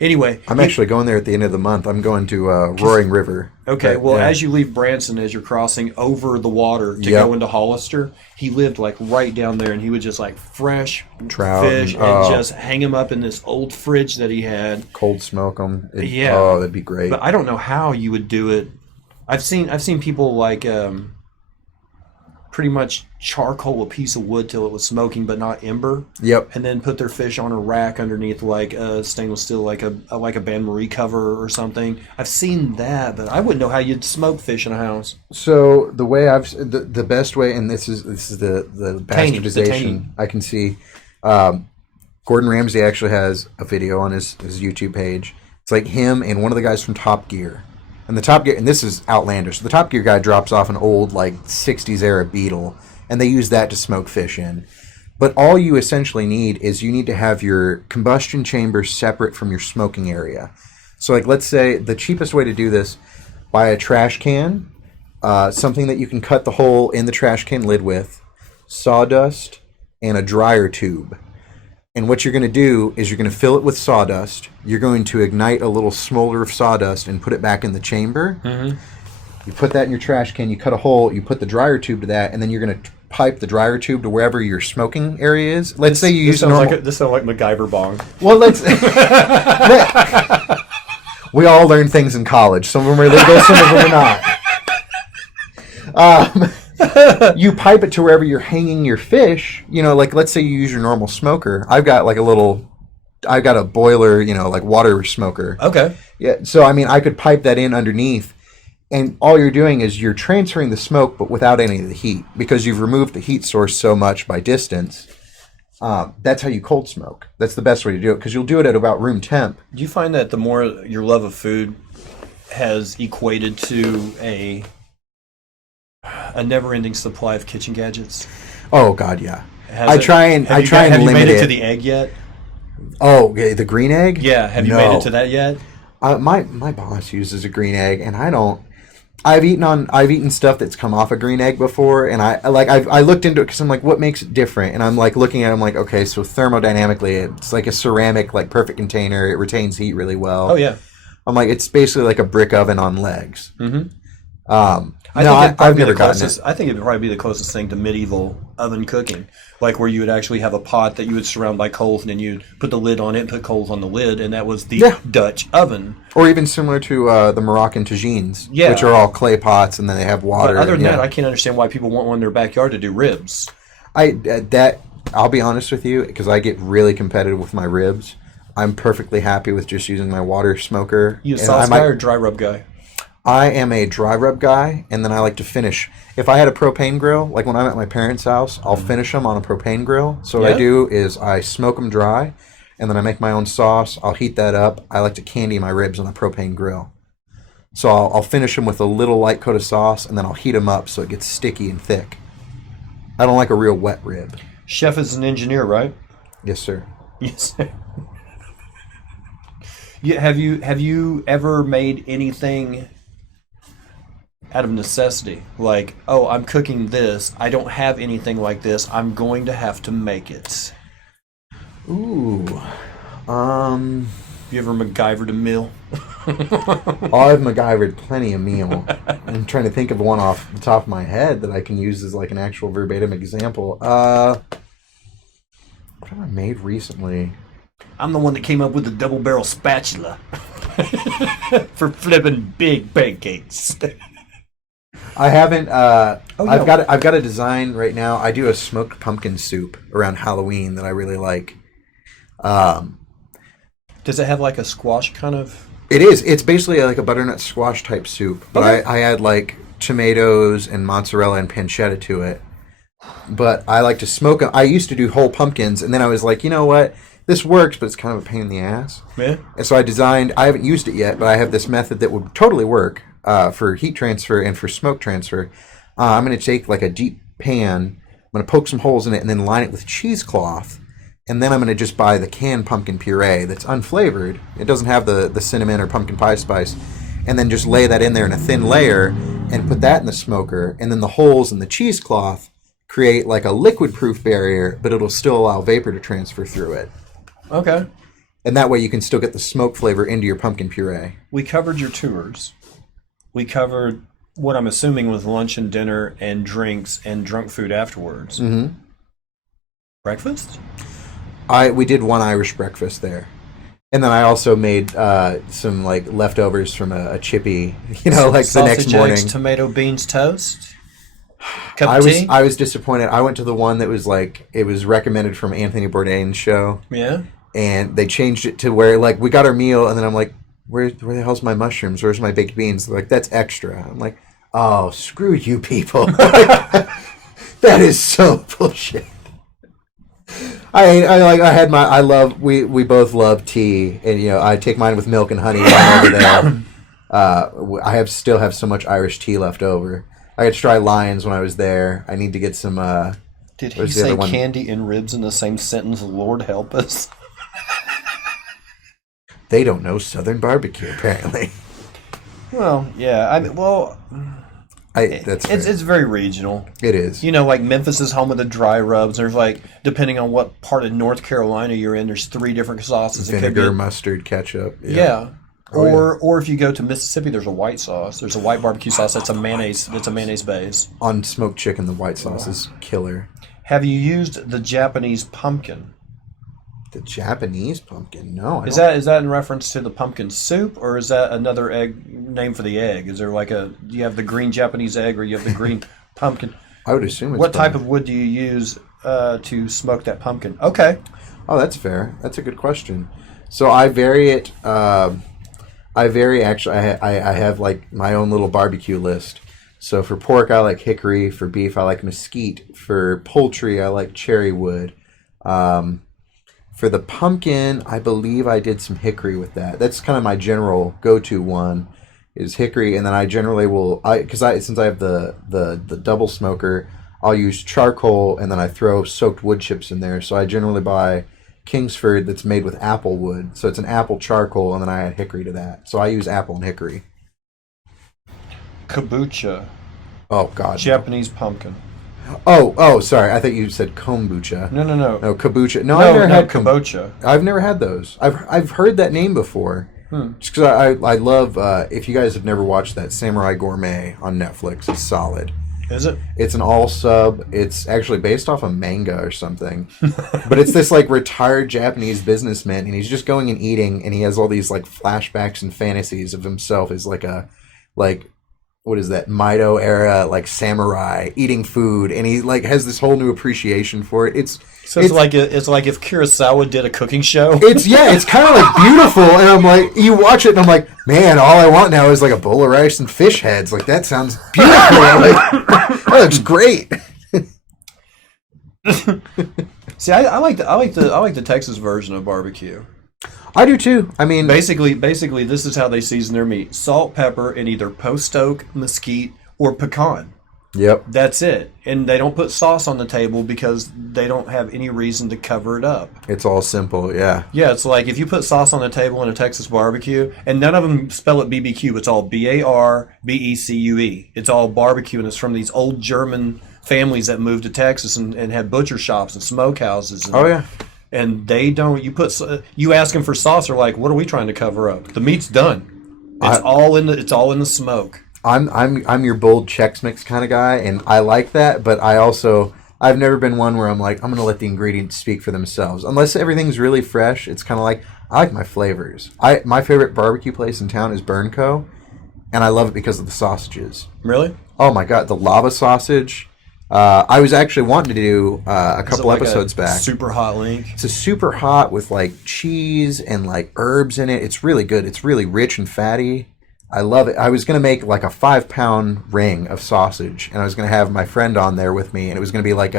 Anyway, I'm actually going there at the end of the month. I'm going to Roaring River. Okay, well, as you leave Branson, as you're crossing over the water to go into Hollister, he lived like right down there, and he would just like fresh trout fish and just hang them up in this old fridge that he had. Cold smoke them. Yeah. Oh, that'd be great. But I don't know how you would do it. I've seen people like pretty much charcoal a piece of wood till it was smoking, but not ember. Yep. And then put their fish on a rack underneath like a stainless steel, like a bain marie cover or something. I've seen that, but I wouldn't know how you'd smoke fish in a house. So the way the best way, and this is the bastardization I can see. Gordon Ramsay actually has a video on his YouTube page. It's like him and one of the guys from Top Gear. And the Top Gear, and this is outlandish. The Top Gear guy drops off an old like 60s era Beetle, and they use that to smoke fish in. But all you essentially need is you need to have your combustion chamber separate from your smoking area. So like, let's say the cheapest way to do this, buy a trash can, something that you can cut the hole in the trash can lid with, sawdust, and a dryer tube. And what you're going to do is you're going to fill it with sawdust. You're going to ignite a little smolder of sawdust and put it back in the chamber. Mm-hmm. You put that in your trash can. You cut a hole. You put the dryer tube to that, and then you're going to pipe the dryer tube to wherever your smoking area is. Let's say you use normal. This sounds like MacGyver bong. Well, we all learn things in college. Some of them are legal, some of them are not. You pipe it to wherever you're hanging your fish. Like let's say you use your normal smoker. I've got a boiler, like water smoker. Okay. Yeah. So I could pipe that in underneath, and all you're doing is you're transferring the smoke, but without any of the heat, because you've removed the heat source so much by distance. That's how you cold smoke. That's the best way to do it, because you'll do it at about room temp. Do you find that the more your love of food has equated to a never-ending supply of kitchen gadgets? Oh God, yeah. I try and limit it. Have you made it to the egg yet? Oh, the green egg? Yeah. Have you made it to that yet? My boss uses a green egg, and I don't. I've eaten stuff that's come off a green egg before, and I looked into it because I'm like, what makes it different? And I'm like looking at it, I'm like, okay, so thermodynamically, it's like a ceramic, like perfect container. It retains heat really well. Oh yeah. I'm like, it's basically like a brick oven on legs. Mm-hmm. I've never gotten it. I think it would probably be the closest thing to medieval oven cooking, like where you would actually have a pot that you would surround by coals, and then you'd put the lid on it and put coals on the lid, and that was the Dutch oven. Or even similar to the Moroccan tagines, which are all clay pots, and then they have water. But other than that, I can't understand why people want one in their backyard to do ribs. I'll be honest with you, because I get really competitive with my ribs. I'm perfectly happy with just using my water smoker. You a sauce guy or dry rub guy? I am a dry rub guy, and then I like to finish. If I had a propane grill, like when I'm at my parents' house, I'll finish them on a propane grill. So what I do is I smoke them dry, and then I make my own sauce. I'll heat that up. I like to candy my ribs on a propane grill. So I'll finish them with a little light coat of sauce, and then I'll heat them up so it gets sticky and thick. I don't like a real wet rib. Chef is an engineer, right? Yes, sir. Yes, sir. Have you ever made anything out of necessity? Like, oh, I'm cooking this. I don't have anything like this. I'm going to have to make it. Ooh. You ever MacGyvered a meal? I've MacGyvered plenty of meal. I'm trying to think of one off the top of my head that I can use as like an actual verbatim example. What have I made recently? I'm the one that came up with the double barrel spatula for flipping big pancakes. I haven't. no. I've got a design right now. I do a smoked pumpkin soup around Halloween that I really like. Does it have like a squash kind of? It is. It's basically like a butternut squash type soup, but Okay. I add like tomatoes and mozzarella and pancetta to it. But I like to smoke them. I used to do whole pumpkins, and then I was like, you know what? This works, but it's kind of a pain in the ass. Yeah. And so I designed. I haven't used it yet, but I have this method that would totally work for heat transfer and for smoke transfer. I'm going to take like a deep pan. I'm going to poke some holes in it, and then line it with cheesecloth. And then I'm going to just buy the canned pumpkin puree that's unflavored. It doesn't have the cinnamon or pumpkin pie spice. And then just lay that in there in a thin layer and put that in the smoker. And then the holes in the cheesecloth create like a liquid-proof barrier, but it'll still allow vapor to transfer through it. Okay. And that way you can still get the smoke flavor into your pumpkin puree. We covered your tours. We covered what I'm assuming was lunch and dinner and drinks and drunk food afterwards. Mm-hmm. Breakfast? We did one Irish breakfast there. And then I also made some like leftovers from a chippy, like the next Sausage, morning. eggs, tomato, beans, toast? Cup of tea? I was disappointed. I went to the one that was like, it was recommended from Anthony Bourdain's show. Yeah. And they changed it to where like we got our meal and then I'm like, where the hell's my mushrooms? Where's my baked beans? They're like, that's extra. I'm like, oh, screw you people. That is so bullshit. We both love tea, and I take mine with milk and honey when I'm over there. I still have so much Irish tea left over. I got to try Lions when I was there. I need to get some. Did he say candy and ribs in the same sentence? Lord help us. They don't know Southern barbecue, apparently. Well, yeah. That's fair. It's very regional. It is. Like Memphis is home of the dry rubs. There's like, depending on what part of North Carolina you're in, there's 3 different sauces. Vinegar, mustard, ketchup. Yeah. Oh, Or if you go to Mississippi, there's a white sauce. There's a white barbecue sauce that's a mayonnaise base. On smoked chicken, the white sauce is killer. Have you used the Japanese pumpkin? The Japanese pumpkin? No. Is that in reference to the pumpkin soup, or is that another name for the egg? Is there like do you have the green Japanese egg, or you have the green pumpkin? I would assume it's What type of wood do you use to smoke that pumpkin? Okay. Oh, that's fair. That's a good question. So I vary it. I have like my own little barbecue list. So for pork, I like hickory. For beef, I like mesquite. For poultry, I like cherry wood. For the pumpkin, I believe I did some hickory with that. That's kind of my general go-to one, is hickory. And then I generally will, since I have the double smoker, I'll use charcoal and then I throw soaked wood chips in there. So I generally buy Kingsford that's made with apple wood. So it's an apple charcoal and then I add hickory to that. So I use apple and hickory. Kombucha. Oh, God. Japanese pumpkin. Oh, sorry. I thought you said kombucha. No. No, kombucha. No, I've never had kombucha. I've never had those. I've heard that name before. Just because I love, if you guys have never watched that, Samurai Gourmet on Netflix, it's solid. Is it? It's an all-sub. It's actually based off a manga or something. But it's this like retired Japanese businessman, and he's just going and eating, and he has all these like flashbacks and fantasies of himself as what is that, Maido era, like samurai eating food, and he like has this whole new appreciation for it. It's like if Kurosawa did a cooking show. It's kind of like beautiful, and I'm like, you watch it, and I'm like, man, all I want now is like a bowl of rice and fish heads. Like that sounds beautiful. That looks great. See, I like the Texas version of barbecue. I do too. I mean, basically, this is how they season their meat: salt, pepper, and either post oak, mesquite, or pecan. Yep. That's it. And they don't put sauce on the table because they don't have any reason to cover it up. It's all simple, yeah. Yeah, it's like if you put sauce on the table in a Texas barbecue, and none of them spell it BBQ, it's all BARBECUE. It's all barbecue, and it's from these old German families that moved to Texas and had butcher shops and smokehouses. And, oh, yeah. and they don't. You ask them for sauce, they're like, "What are we trying to cover up? The meat's done. It's all in the smoke." I'm your bold Chex Mix kind of guy, and I like that. But I've never been one where I'm like, I'm gonna let the ingredients speak for themselves. Unless everything's really fresh, it's kind of like I like my flavors. My favorite barbecue place in town is Burn Co., and I love it because of the sausages. Really? Oh my god, the lava sausage. I was actually wanting to do a couple episodes back. Super hot link. It's a super hot with like cheese and like herbs in it. It's really good. It's really rich and fatty. I love it. I was going to make like a 5-pound ring of sausage, and I was going to have my friend on there with me, and it was going to be like we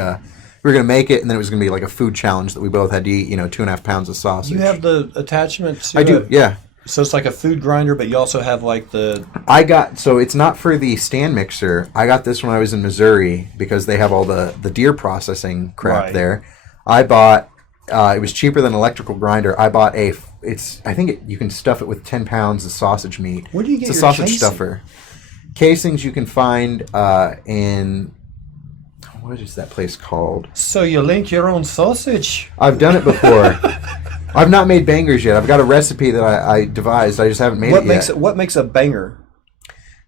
were going to make it, and then it was going to be like a food challenge that we both had to eat, 2.5 pounds of sausage. You have the attachment to I do, yeah. So it's like a food grinder, but you also have like so it's not for the stand mixer. I got this when I was in Missouri because they have all the deer processing crap there. I bought, it was cheaper than an electrical grinder. I bought you can stuff it with 10 pounds of sausage meat. Where do you get it's a your sausage casing? Stuffer. Casings you can find in, what is that place called? So you link your own sausage. I've done it before. I've not made bangers yet. I've got a recipe that I devised. I just haven't made it yet. What makes a banger?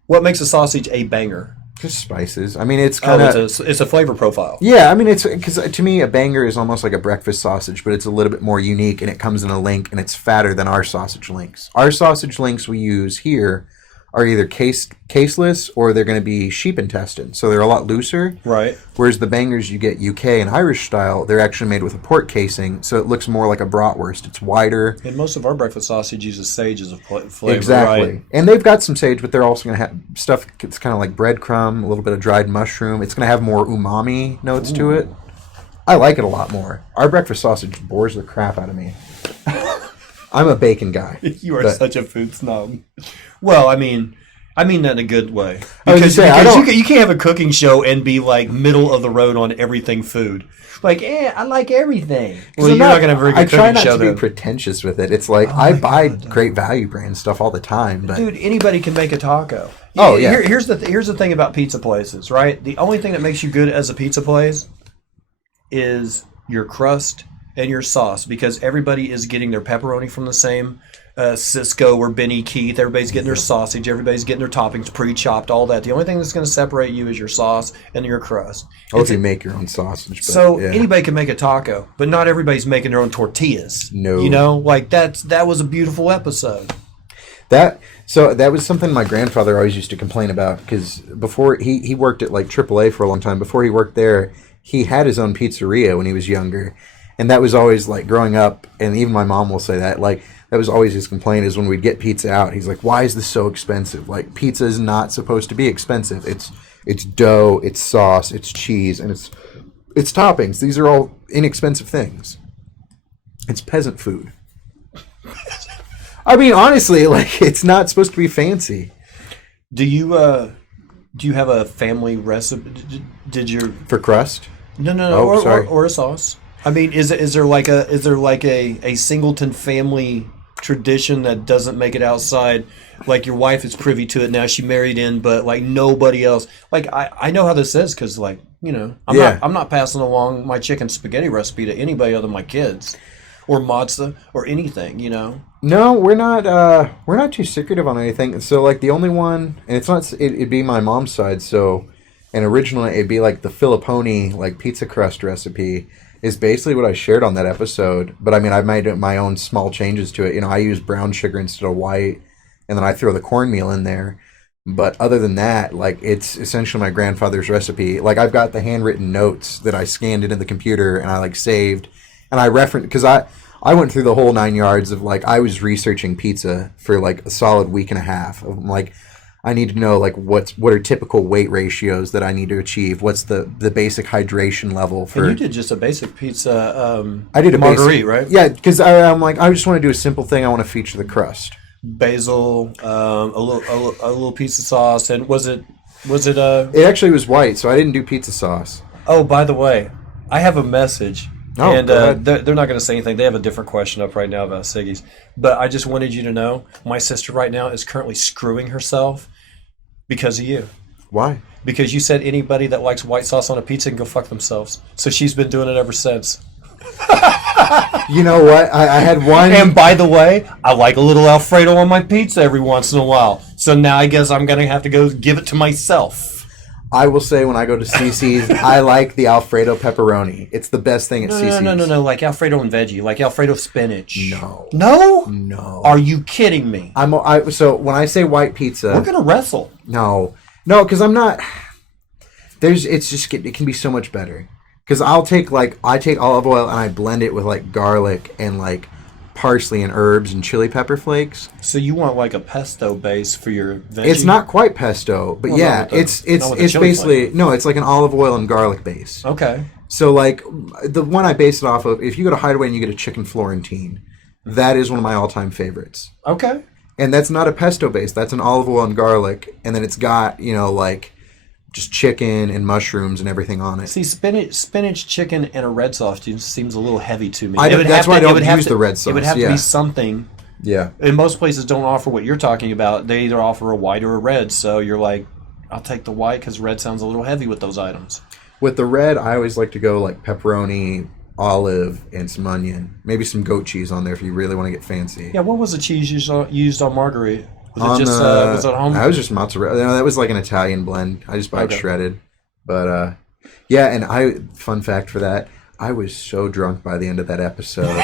What makes a sausage a banger? Just spices. I mean, it's kind of... it's a flavor profile. Yeah, I mean, it's... Because to me, a banger is almost like a breakfast sausage, but it's a little bit more unique, and it comes in a link, and it's fatter than our sausage links. Our sausage links we use here are either caseless or they're going to be sheep intestine, so they're a lot looser. Right. Whereas the bangers you get UK and Irish style, they're actually made with a pork casing, so it looks more like a bratwurst. It's wider. And most of our breakfast sausage uses sage as a flavor. Exactly. Right? And they've got some sage, but they're also going to have stuff that's kind of like breadcrumb, a little bit of dried mushroom. It's going to have more umami notes to it. I like it a lot more. Our breakfast sausage bores the crap out of me. I'm a bacon guy. You are such a food snob. Well, I mean that in a good way. Because you can't have a cooking show and be like middle of the road on everything food. Like, I like everything. Well, you're not going to have a very good cooking show. I try not to be pretentious with it. It's like I buy great value brand stuff all the time. But dude, anybody can make a taco. Oh yeah. Here's the thing about pizza places, right? The only thing that makes you good as a pizza place is your crust and your sauce, because everybody is getting their pepperoni from the same Cisco or Benny Keith. Everybody's getting their sausage. Everybody's getting their toppings pre-chopped, all that. The only thing that's going to separate you is your sauce and your crust. If you make your own sausage. So anybody can make a taco, but not everybody's making their own tortillas. No. Like that was a beautiful episode. That was something my grandfather always used to complain about, because before he worked at like AAA for a long time. Before he worked there, he had his own pizzeria when he was younger. And that was always like growing up, and even my mom will say that, like, that was always his complaint, is when we'd get pizza out, he's like, why is this so expensive? Like, pizza is not supposed to be expensive. It's dough, it's sauce, it's cheese, and it's toppings. These are all inexpensive things. It's peasant food. I mean, honestly, like, it's not supposed to be fancy. Do you have a family recipe? For crust? No. Or a sauce. I mean, is there like a Singleton family tradition that doesn't make it outside? Like, your wife is privy to it now; she married in, but like nobody else. Like, I know how this is, because like, I'm not passing along my chicken spaghetti recipe to anybody other than my kids, or matzah, or anything. No, we're not too secretive on anything. So like the only one, and it's not. It'd be my mom's side. So, and originally it'd be like the Filipponi like pizza crust recipe. Is basically what I shared on that episode, but I mean, I've made my own small changes to it. I use brown sugar instead of white, and then I throw the cornmeal in there. But other than that, like, it's essentially my grandfather's recipe. Like, I've got the handwritten notes that I scanned into the computer and I like saved, and I referenced, because I went through the whole 9 yards of like, I was researching pizza for like a solid week and a half. I'm like, I need to know like what are typical weight ratios that I need to achieve. What's the basic hydration level for? And you did just a basic pizza. I did a marguerite, right? Yeah, because I'm like, I just want to do a simple thing. I want to feature the crust, basil, a little piece of sauce, and was it? It actually was white, so I didn't do pizza sauce. Oh, by the way, I have a message. Oh, and go ahead. they're not going to say anything. They have a different question up right now about Siggy's. But I just wanted you to know, my sister right now is currently screwing herself because of you. Why? Because you said anybody that likes white sauce on a pizza can go fuck themselves. So she's been doing it ever since. You know what? I had one. And by the way, I like a little Alfredo on my pizza every once in a while. So now I guess I'm going to have to go give it to myself. I will say when I go to CC's, I like the Alfredo pepperoni. It's the best thing at CC's. No. Like Alfredo and veggie. Like Alfredo spinach. No. No? No. Are you kidding me? So when I say white pizza... We're going to wrestle. No, because I'm not... It can be so much better. Because I take olive oil and I blend it with like garlic and like parsley and herbs and chili pepper flakes. So you want like a pesto base for your veggie? It's not quite pesto, but it's basically it's like an olive oil and garlic base. Okay. So like the one I base it off of, if you go to Hideaway and you get a chicken Florentine, that is one of my all-time favorites. Okay. And that's not a pesto base. That's an olive oil and garlic, and then it's got like just chicken and mushrooms and everything on it. See, spinach, chicken, and a red sauce just seems a little heavy to me. That's why I don't use the red sauce. It would have to be something. Yeah. And most places don't offer what you're talking about. They either offer a white or a red. So you're like, I'll take the white because red sounds a little heavy with those items. With the red, I always like to go like pepperoni, olive, and some onion. Maybe some goat cheese on there if you really want to get fancy. Yeah, what was the cheese used on Marguerite? Was it home? That was just mozzarella. No, that was like an Italian blend. I just buy it shredded. But yeah, and fun fact for that, I was so drunk by the end of that episode.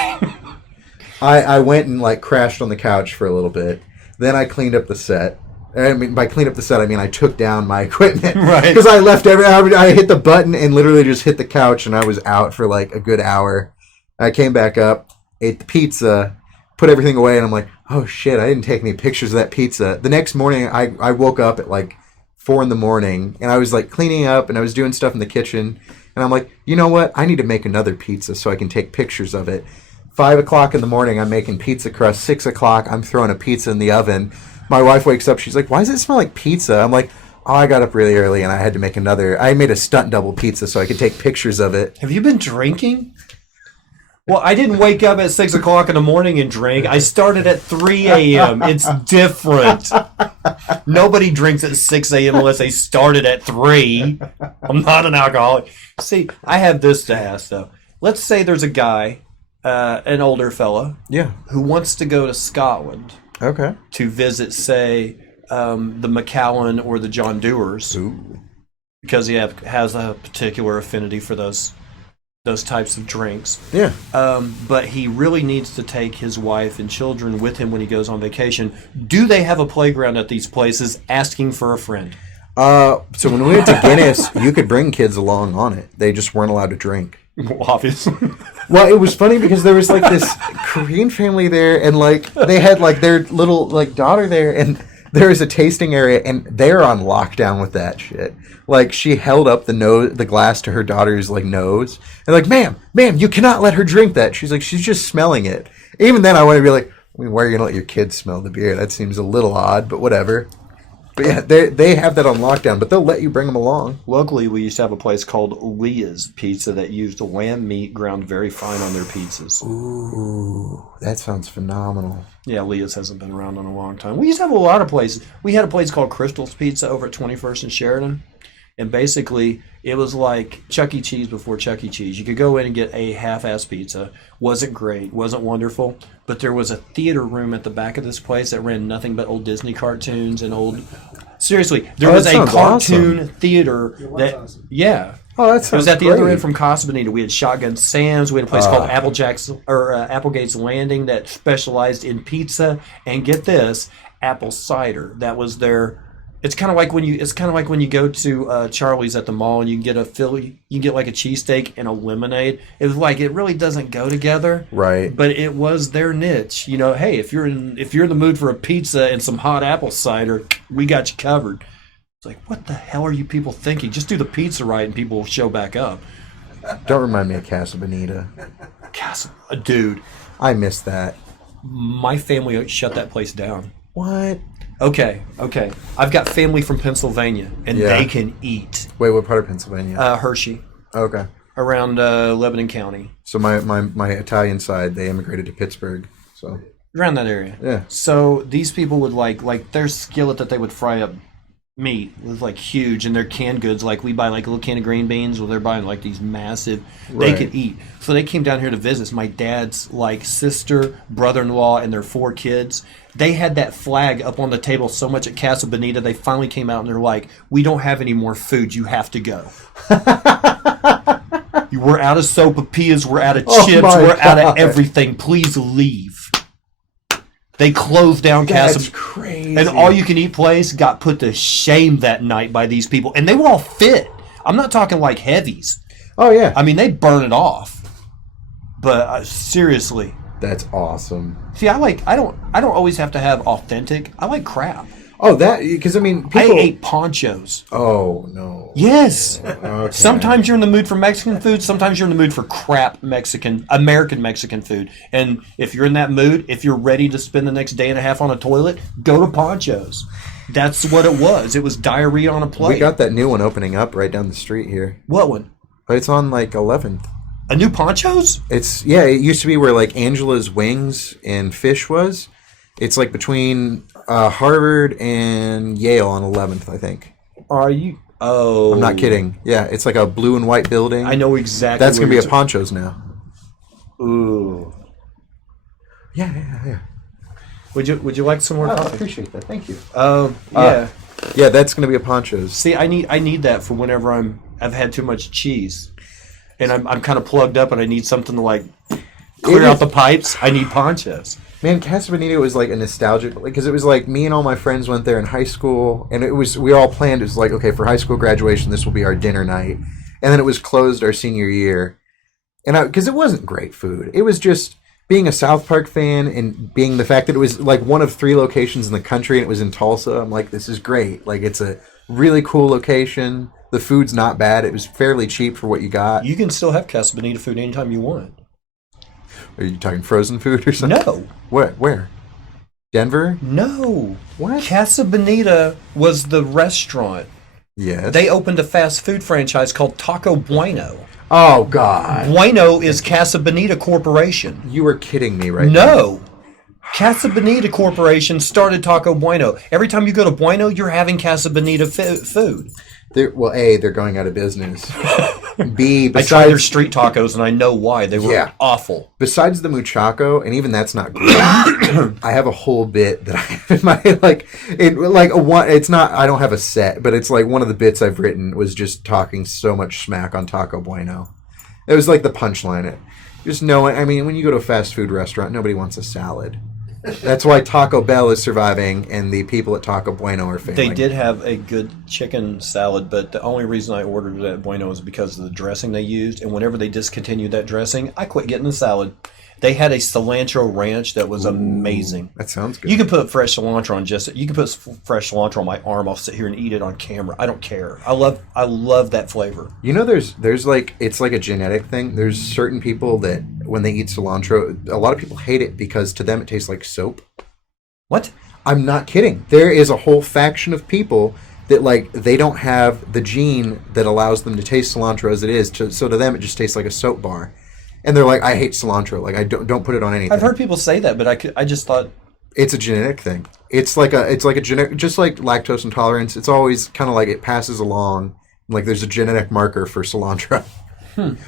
I went and like crashed on the couch for a little bit. Then I cleaned up the set. I mean, by clean up the set, I mean I took down my equipment. Right. Because I left I hit the button and literally just hit the couch, and I was out for like a good hour. I came back up, ate the pizza, put everything away, and I'm like, oh shit, I didn't take any pictures of that pizza. The next morning, I woke up at like 4 a.m, and I was like cleaning up, and I was doing stuff in the kitchen, and I'm like, you know what? I need to make another pizza so I can take pictures of it. 5 o'clock in the morning, I'm making pizza crust. 6 o'clock, I'm throwing a pizza in the oven. My wife wakes up, she's like, why does it smell like pizza? I'm like, oh, I got up really early, and I had to make I made a stunt double pizza so I could take pictures of it. Have you been drinking? Well, I didn't wake up at 6 o'clock in the morning and drink. I started at 3 a.m. It's different. Nobody drinks at 6 a.m. unless they started at 3. I'm not an alcoholic. See, I have this to ask, though. Let's say there's a guy, an older fella, who wants to go to Scotland to visit, say, the Macallan or the John Dewars. Ooh. Because he has a particular affinity for those types of drinks. Yeah. But he really needs to take his wife and children with him when he goes on vacation. Do they have a playground at these places asking for a friend? So when we went to Guinness, you could bring kids along on it. They just weren't allowed to drink. Well, obviously. Well, it was funny because there was like this Korean family there, and like they had like their little like daughter there, and there is a tasting area, and they're on lockdown with that shit. Like, she held up the glass to her daughter's like nose, and like, ma'am, you cannot let her drink that. She's like, she's just smelling it. Even then, I want to be like, I mean, why are you gonna let your kids smell the beer? That seems a little odd, but whatever. But yeah, they have that on lockdown, but they'll let you bring them along. Locally, we used to have a place called Leah's Pizza that used lamb meat ground very fine on their pizzas. Ooh, that sounds phenomenal. Yeah, Leah's hasn't been around in a long time. We used to have a lot of places. We had a place called Crystal's Pizza over at 21st and Sheridan. And basically, it was like Chuck E. Cheese before Chuck E. Cheese. You could go in and get a half-ass pizza. Wasn't great, wasn't wonderful, but there was a theater room at the back of this place that ran nothing but old Disney cartoons and old... Seriously, there was a cartoon theater that... Awesome. Yeah. Oh, that sounds It was at the great. other end from Casa Bonita. We had Shotgun Sam's. We had a place called Applegate's Landing that specialized in pizza. And get this, apple cider. That was their... It's kind of like when you go to Charlie's at the mall and you can get a Philly, you can get like a cheesesteak and a lemonade. It was like, it really doesn't go together, right? But it was their niche. You know, hey, if you're in the mood for a pizza and some hot apple cider, we got you covered. It's like, what the hell are you people thinking? Just do the pizza right and people will show back up. Don't remind me of Casa Bonita. Dude, I missed that. My family shut that place down. What? Okay. I've got family from Pennsylvania, and they can eat. Wait, what part of Pennsylvania? Hershey. Okay. Around Lebanon County. So my Italian side, they immigrated to Pittsburgh. So around that area. Yeah. So these people would like their skillet that they would fry up meat. It was like huge, and their canned goods, like we buy like a little can of green beans, well they're buying like these massive. They Right. could eat. So they came down here to visit. My dad's like sister, brother-in-law, and their 4 kids. They had that flag up on the table so much at Casa Bonita. They finally came out and they're like, "We don't have any more food. You have to go. We're out of sopapillas. We're out of Oh chips. my We're out of God. everything. Please leave." They closed down That's Casa. crazy. An all-you-can-eat place got put to shame that night by these people, and they were all fit. I'm not talking like heavies. Oh yeah. I mean, they burn it off. But seriously, That's awesome. see, I don't always have to have authentic. I like crap. Oh, that because I mean, people. I ate ponchos. Oh no. Yes. Okay. Sometimes you're in the mood for Mexican food. Sometimes you're in the mood for crap American Mexican food. And if you're in that mood, if you're ready to spend the next day and a half on a toilet, go to ponchos. That's what it was. It was diarrhea on a plate. We got that new one opening up right down the street here. What one? It's on like 11th. A new ponchos? It's It used to be where like Angela's Wings and Fish was. It's like between Harvard and Yale on 11th, I think. Are you? Oh, I'm not kidding. Yeah, it's like a blue and white building. I know exactly. That's where gonna be you're a Ponchos now. Ooh. Yeah. Would you like some more I coffee? appreciate that. Thank you. Yeah. Yeah, that's gonna be a Ponchos. See, I need that for whenever I've had too much cheese, and I'm kind of plugged up, and I need something to like clear out the pipes. I need ponchos. Man, Casa Bonita was like a nostalgic, because it was like me and all my friends went there in high school, and we all planned, it was like, okay, for high school graduation, this will be our dinner night, and then it was closed our senior year, and because it wasn't great food, it was just being a South Park fan and being the fact that it was like one of 3 locations in the country, and it was in Tulsa. I'm like, this is great. Like, it's a really cool location. The food's not bad. It was fairly cheap for what you got. You can still have Casa Bonita food anytime you want. Are you talking frozen food or something? No. Where? Denver? No. What? Casa Bonita was the restaurant. Yes. They opened a fast food franchise called Taco Bueno. Oh, God. Bueno is Casa Bonita Corporation. You were kidding me right now. No. Casa Bonita Corporation started Taco Bueno. Every time you go to Bueno, you're having Casa Bonita food. They're going out of business. B, I tried their street tacos, and I know why. They were Yeah. awful. besides the muchacho, and even that's not great. I have a whole bit that I have in my it's not. I don't have a set, but it's like one of the bits I've written was just talking so much smack on Taco Bueno. It was like the punchline. It just knowing. I mean, when you go to a fast food restaurant, nobody wants a salad. That's why Taco Bell is surviving, and the people at Taco Bueno are failing. They did have a good chicken salad, but the only reason I ordered it at Bueno was because of the dressing they used. And whenever they discontinued that dressing, I quit getting the salad. They had a cilantro ranch that was amazing. That sounds good. You can put fresh cilantro on you can put fresh cilantro on my arm. I'll sit here and eat it on camera. I don't care. I love that flavor. You know, there's like, it's like a genetic thing. There's certain people that when they eat cilantro, a lot of people hate it because to them it tastes like soap. What? I'm not kidding. There is a whole faction of people that like they don't have the gene that allows them to taste cilantro as it is. So to them it just tastes like a soap bar, and they're like, I hate cilantro. Like I don't put it on anything. I've heard people say that, but I just thought it's a genetic thing. It's like a genetic, just like lactose intolerance. It's always kind of like it passes along. Like there's a genetic marker for cilantro.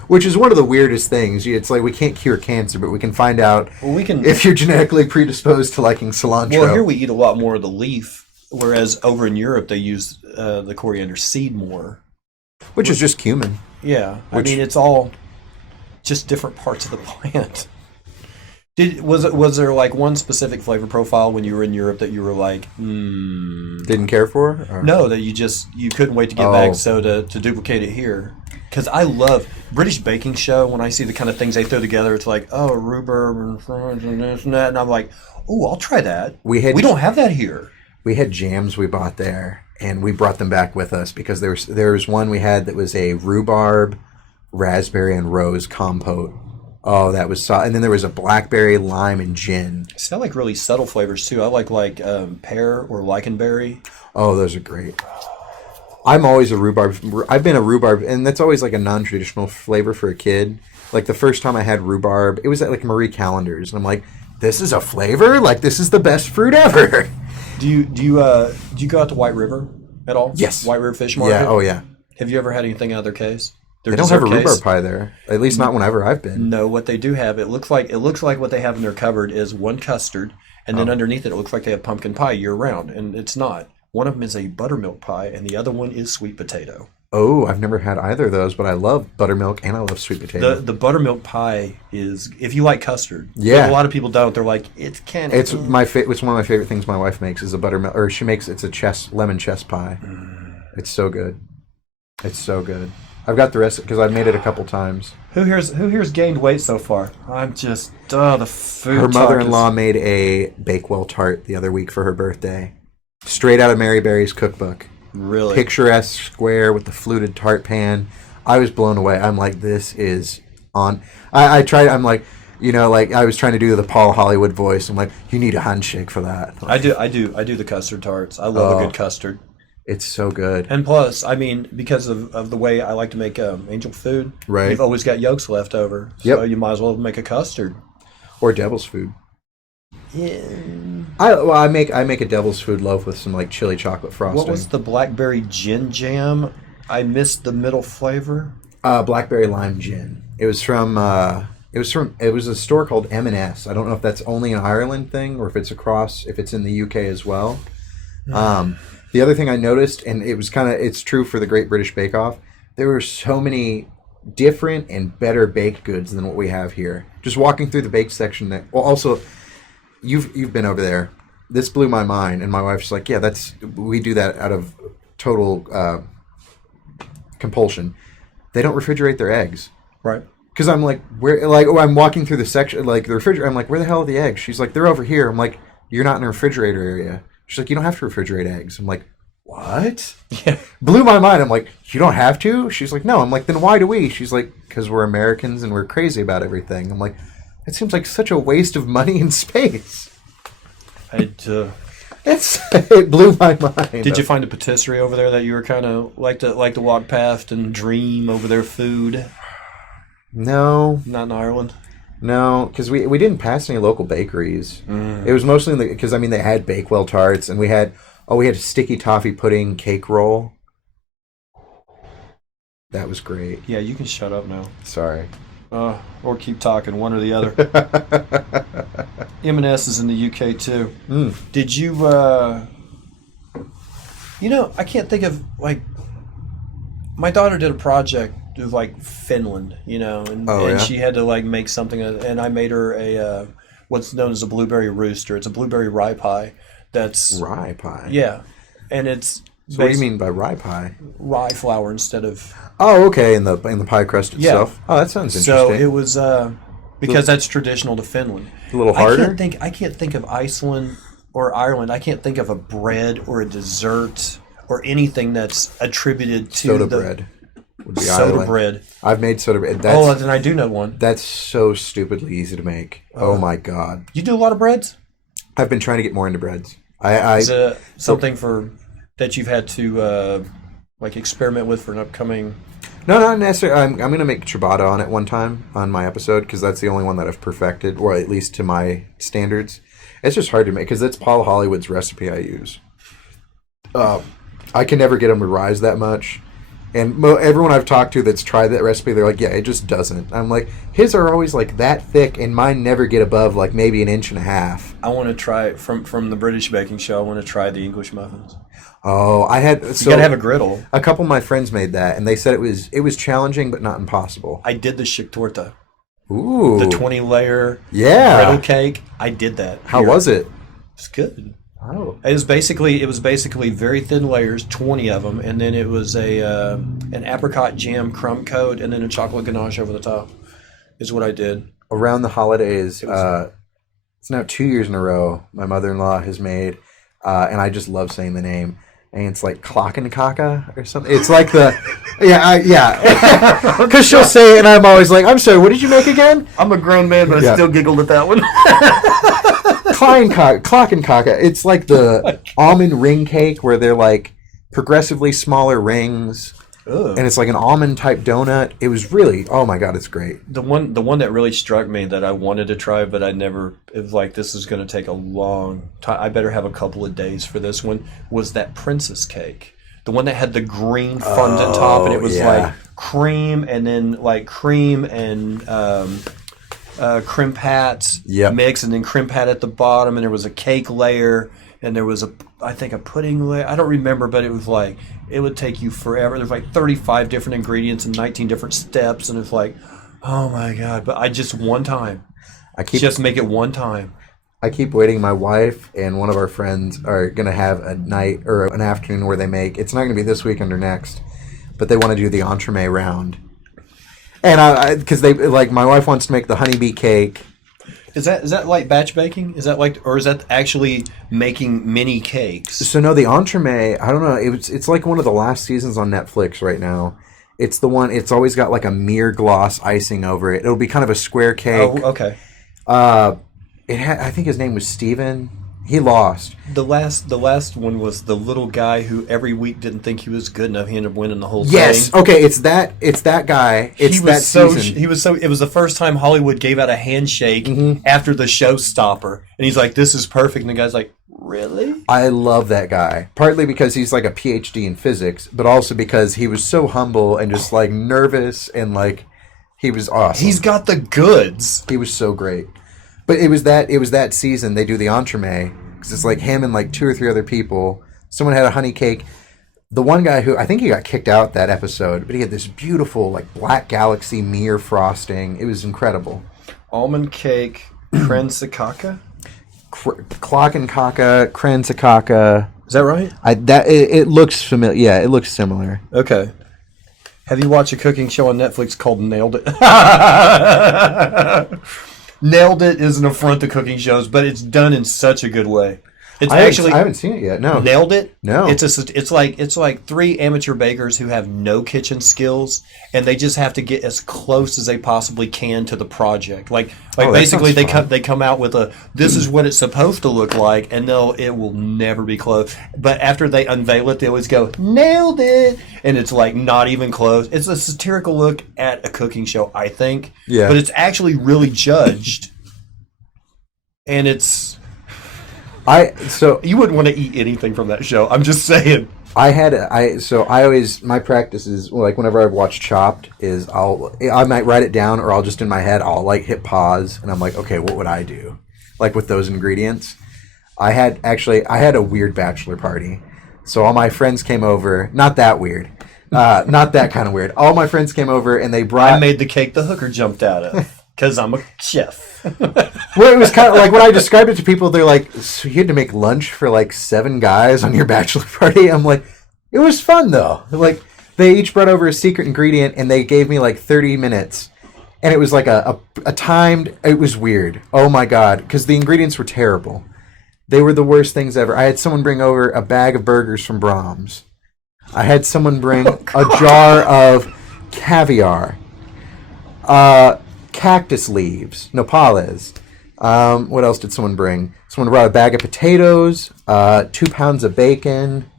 Which is one of the weirdest things. It's like we can't cure cancer, but we can find out if you're genetically predisposed to liking cilantro. Well, here we eat a lot more of the leaf, whereas over in Europe they use the coriander seed more. Which is just cumin. Yeah, I mean it's all just different parts of the plant. Was there like one specific flavor profile when you were in Europe that you were like, didn't care for? Or? No, that you couldn't wait to get back so to duplicate it here. Because I love British baking show. When I see the kind of things they throw together, it's like, rhubarb and this and that, and I'm like, I'll try that. We don't have that here. We had jams we bought there, and we brought them back with us because there was one we had that was a rhubarb, raspberry, and rose compote. Oh, that was and then there was a blackberry, lime, and gin. See, I like really subtle flavors too. I like pear or lichtenberry. Oh, those are great. I'm always a rhubarb. I've been a rhubarb, and that's always like a non-traditional flavor for a kid. Like the first time I had rhubarb, it was at like Marie Callender's, and I'm like, this is a flavor? Like this is the best fruit ever. Do you go out to White River? at all? Yes. White River Fish Market? Yeah, oh yeah. Have you ever had anything out of their case? They don't have a rhubarb pie there. At least not whenever I've been. No, what they do have, it looks like what they have in their cupboard is one custard, and then underneath it looks like they have pumpkin pie year round, and it's not. One of them is a buttermilk pie, and the other one is sweet potato. Oh, I've never had either of those, but I love buttermilk and I love sweet potato. The buttermilk pie is, if you like custard. Yeah. But a lot of people don't. They're like, it's kind of... It's one of my favorite things my wife makes is a buttermilk, or she makes, it's a lemon chess pie. It's so good. It's so good. I've got the rest because I've made it a couple times. Who here's gained weight so far? I'm just the food. Her mother-in-law made a Bakewell tart the other week for her birthday, straight out of Mary Berry's cookbook. Really picturesque square with the fluted tart pan. I was blown away. I'm like, this is on. I tried. I'm like, I was trying to do the Paul Hollywood voice. I'm like, you need a handshake for that. I do the custard tarts. I love a good custard. It's so good. And plus, I mean, because of the way I like to make angel food, right? You've always got yolks left over, so you might as well make a custard or devil's food. Yeah. I make a devil's food loaf with some like chili chocolate frosting. What was the Blackberry Gin Jam? I missed the middle flavor. Blackberry lime gin. It was a store called M&S. I don't know if that's only an Ireland thing or if it's in the UK as well. The other thing I noticed, and it's true for the Great British Bake Off, there were so many different and better baked goods than what we have here. Just walking through the bake section also you've been over there. This blew my mind, and my wife's like, yeah, we do that out of total compulsion. They don't refrigerate their eggs. Right. Because I'm like, I'm walking through the section, like the refrigerator. I'm like, where the hell are the eggs? She's like, they're over here. I'm like, you're not in the refrigerator area. She's like, you don't have to refrigerate eggs. I'm like, what? Yeah. Blew my mind. I'm like, you don't have to? She's like, no. I'm like, then why do we? She's like, because we're Americans and we're crazy about everything. I'm like, it seems like such a waste of money and space. It blew my mind. Did you find a patisserie over there that you were kind of like to walk past and dream over their food? No. Not in Ireland? No, because we didn't pass any local bakeries. It was mostly because they had Bakewell tarts, and we had a sticky toffee pudding cake roll. That was great. Yeah, you can shut up now. Sorry. Or keep talking, one or the other. M&S is in the UK too. Did you? I can't think of my daughter did a project with Finland, and she had to make something, and I made her a what's known as a blueberry rooster. It's a blueberry rye pie. That's rye pie. Yeah, and it's. So what do you mean by rye pie? Rye flour instead of. Oh, okay, in the pie crust itself. Yeah. Oh, that sounds interesting. So it was because that's traditional to Finland. A little harder. I can't think of Iceland or Ireland. I can't think of a bread or a dessert or anything that's attributed to soda bread. Would be soda Ireland. bread. I've made soda bread. Then I do know one. That's so stupidly easy to make. Oh my god! You do a lot of breads? I've been trying to get more into breads. Is it something that you've had to experiment with for an upcoming? No, not necessarily. I'm going to make ciabatta on it one time on my episode because that's the only one that I've perfected, or at least to my standards. It's just hard to make because that's Paul Hollywood's recipe I use. I can never get them to rise that much. And everyone I've talked to that's tried that recipe, they're like, yeah, it just doesn't. I'm like, his are always that thick, and mine never get above maybe an inch and a half. I want to try from the British baking show. I want to try the English muffins. Oh, you gotta have a griddle. A couple of my friends made that, and they said it was challenging but not impossible. I did the shiktorta. Ooh, the 20-layer griddle cake. I did that. How was it? It's good. Oh, it was basically very thin layers, 20 of them, and then it was an apricot jam crumb coat, and then a chocolate ganache over the top. Is what I did around the holidays. It's now 2 years in a row. My mother-in-law has made, and I just love saying the name. And it's like Klockenkaka or something. It's like because she'll say it, and I'm always like, I'm sorry, what did you make again? I'm a grown man, but I still giggled at that one. Klockenkaka. It's like the almond ring cake where they're progressively smaller rings. Ugh. And it's like an almond type donut. It was really, oh my god, it's great. The one that really struck me that I wanted to try, but I never, it was this is going to take a long time. I better have a couple of days for this one. Was that princess cake the one that had the green fondant top, and it was like cream and then like cream and creme pat mix, and then creme pat at the bottom, and there was a cake layer, and there was I think a pudding layer. I don't remember, but it was like it would take you forever. There's like 35 different ingredients and 19 different steps, and it's like, oh my god! But I just one time, just make it one time. I keep waiting. My wife and one of our friends are going to have a night or an afternoon where they make. It's not going to be this weekend or next, but they want to do the entremet round. And because they like, my wife wants to make the honeybee cake. Is that like batch baking? Is that like, or is that actually making mini cakes? So no, the entremet. I don't know. It's like one of the last seasons on Netflix right now. It's the one. It's always got like a mere gloss icing over it. It'll be kind of a square cake. Oh, okay. I think his name was Steven. He lost. The last one was the little guy who every week didn't think he was good enough. He ended up winning the whole thing. Yes. Okay. It's that guy. It's that season. He was so. It was the first time Hollywood gave out a handshake after the showstopper, and he's like, "This is perfect." And the guy's like, "Really?" I love that guy. Partly because he's like a PhD in physics, but also because he was so humble and just like nervous and like he was awesome. He's got the goods. He was so great. But it was that season they do the entremet because it's like him and like 2 or 3 other people. Someone had a honey cake. The one guy who I think he got kicked out that episode, but he had this beautiful like black galaxy mirror frosting. It was incredible. Almond cake, creme sakaka, Klockenkaka, creme sakaka. Is that right? It looks familiar. Yeah, it looks similar. Okay. Have you watched a cooking show on Netflix called Nailed It? Nailed It is an affront to cooking shows, but it's done in such a good way. I haven't seen it yet. No. Nailed It? No. It's like 3 amateur bakers who have no kitchen skills, and they just have to get as close as they possibly can to the project. Basically they come out with this is what it's supposed to look like, and it will never be close. But after they unveil it, they always go, "Nailed it," and it's like not even close. It's a satirical look at a cooking show, I think. Yeah. But it's actually really judged, and it's. You wouldn't want to eat anything from that show. I'm just saying. My practice is like whenever I watch Chopped is I might write it down or I'll just in my head I'll like hit pause and I'm like, okay, what would I do? Like with those ingredients. I had a weird bachelor party. So all my friends came over, not that weird. Not that kind of weird. All my friends came over and they brought I made the cake the hooker jumped out of. Because I'm a chef. Well, it was kind of like when I described it to people, they're like, so you had to make lunch for like 7 guys on your bachelor party? I'm like, it was fun though. Like they each brought over a secret ingredient and they gave me like 30 minutes. And it was like a timed, it was weird. Oh my God. Because the ingredients were terrible. They were the worst things ever. I had someone bring over a bag of burgers from Brahms. I had someone bring a jar of caviar. Cactus leaves, nopales. What else did someone bring? Someone brought a bag of potatoes, 2 pounds of bacon.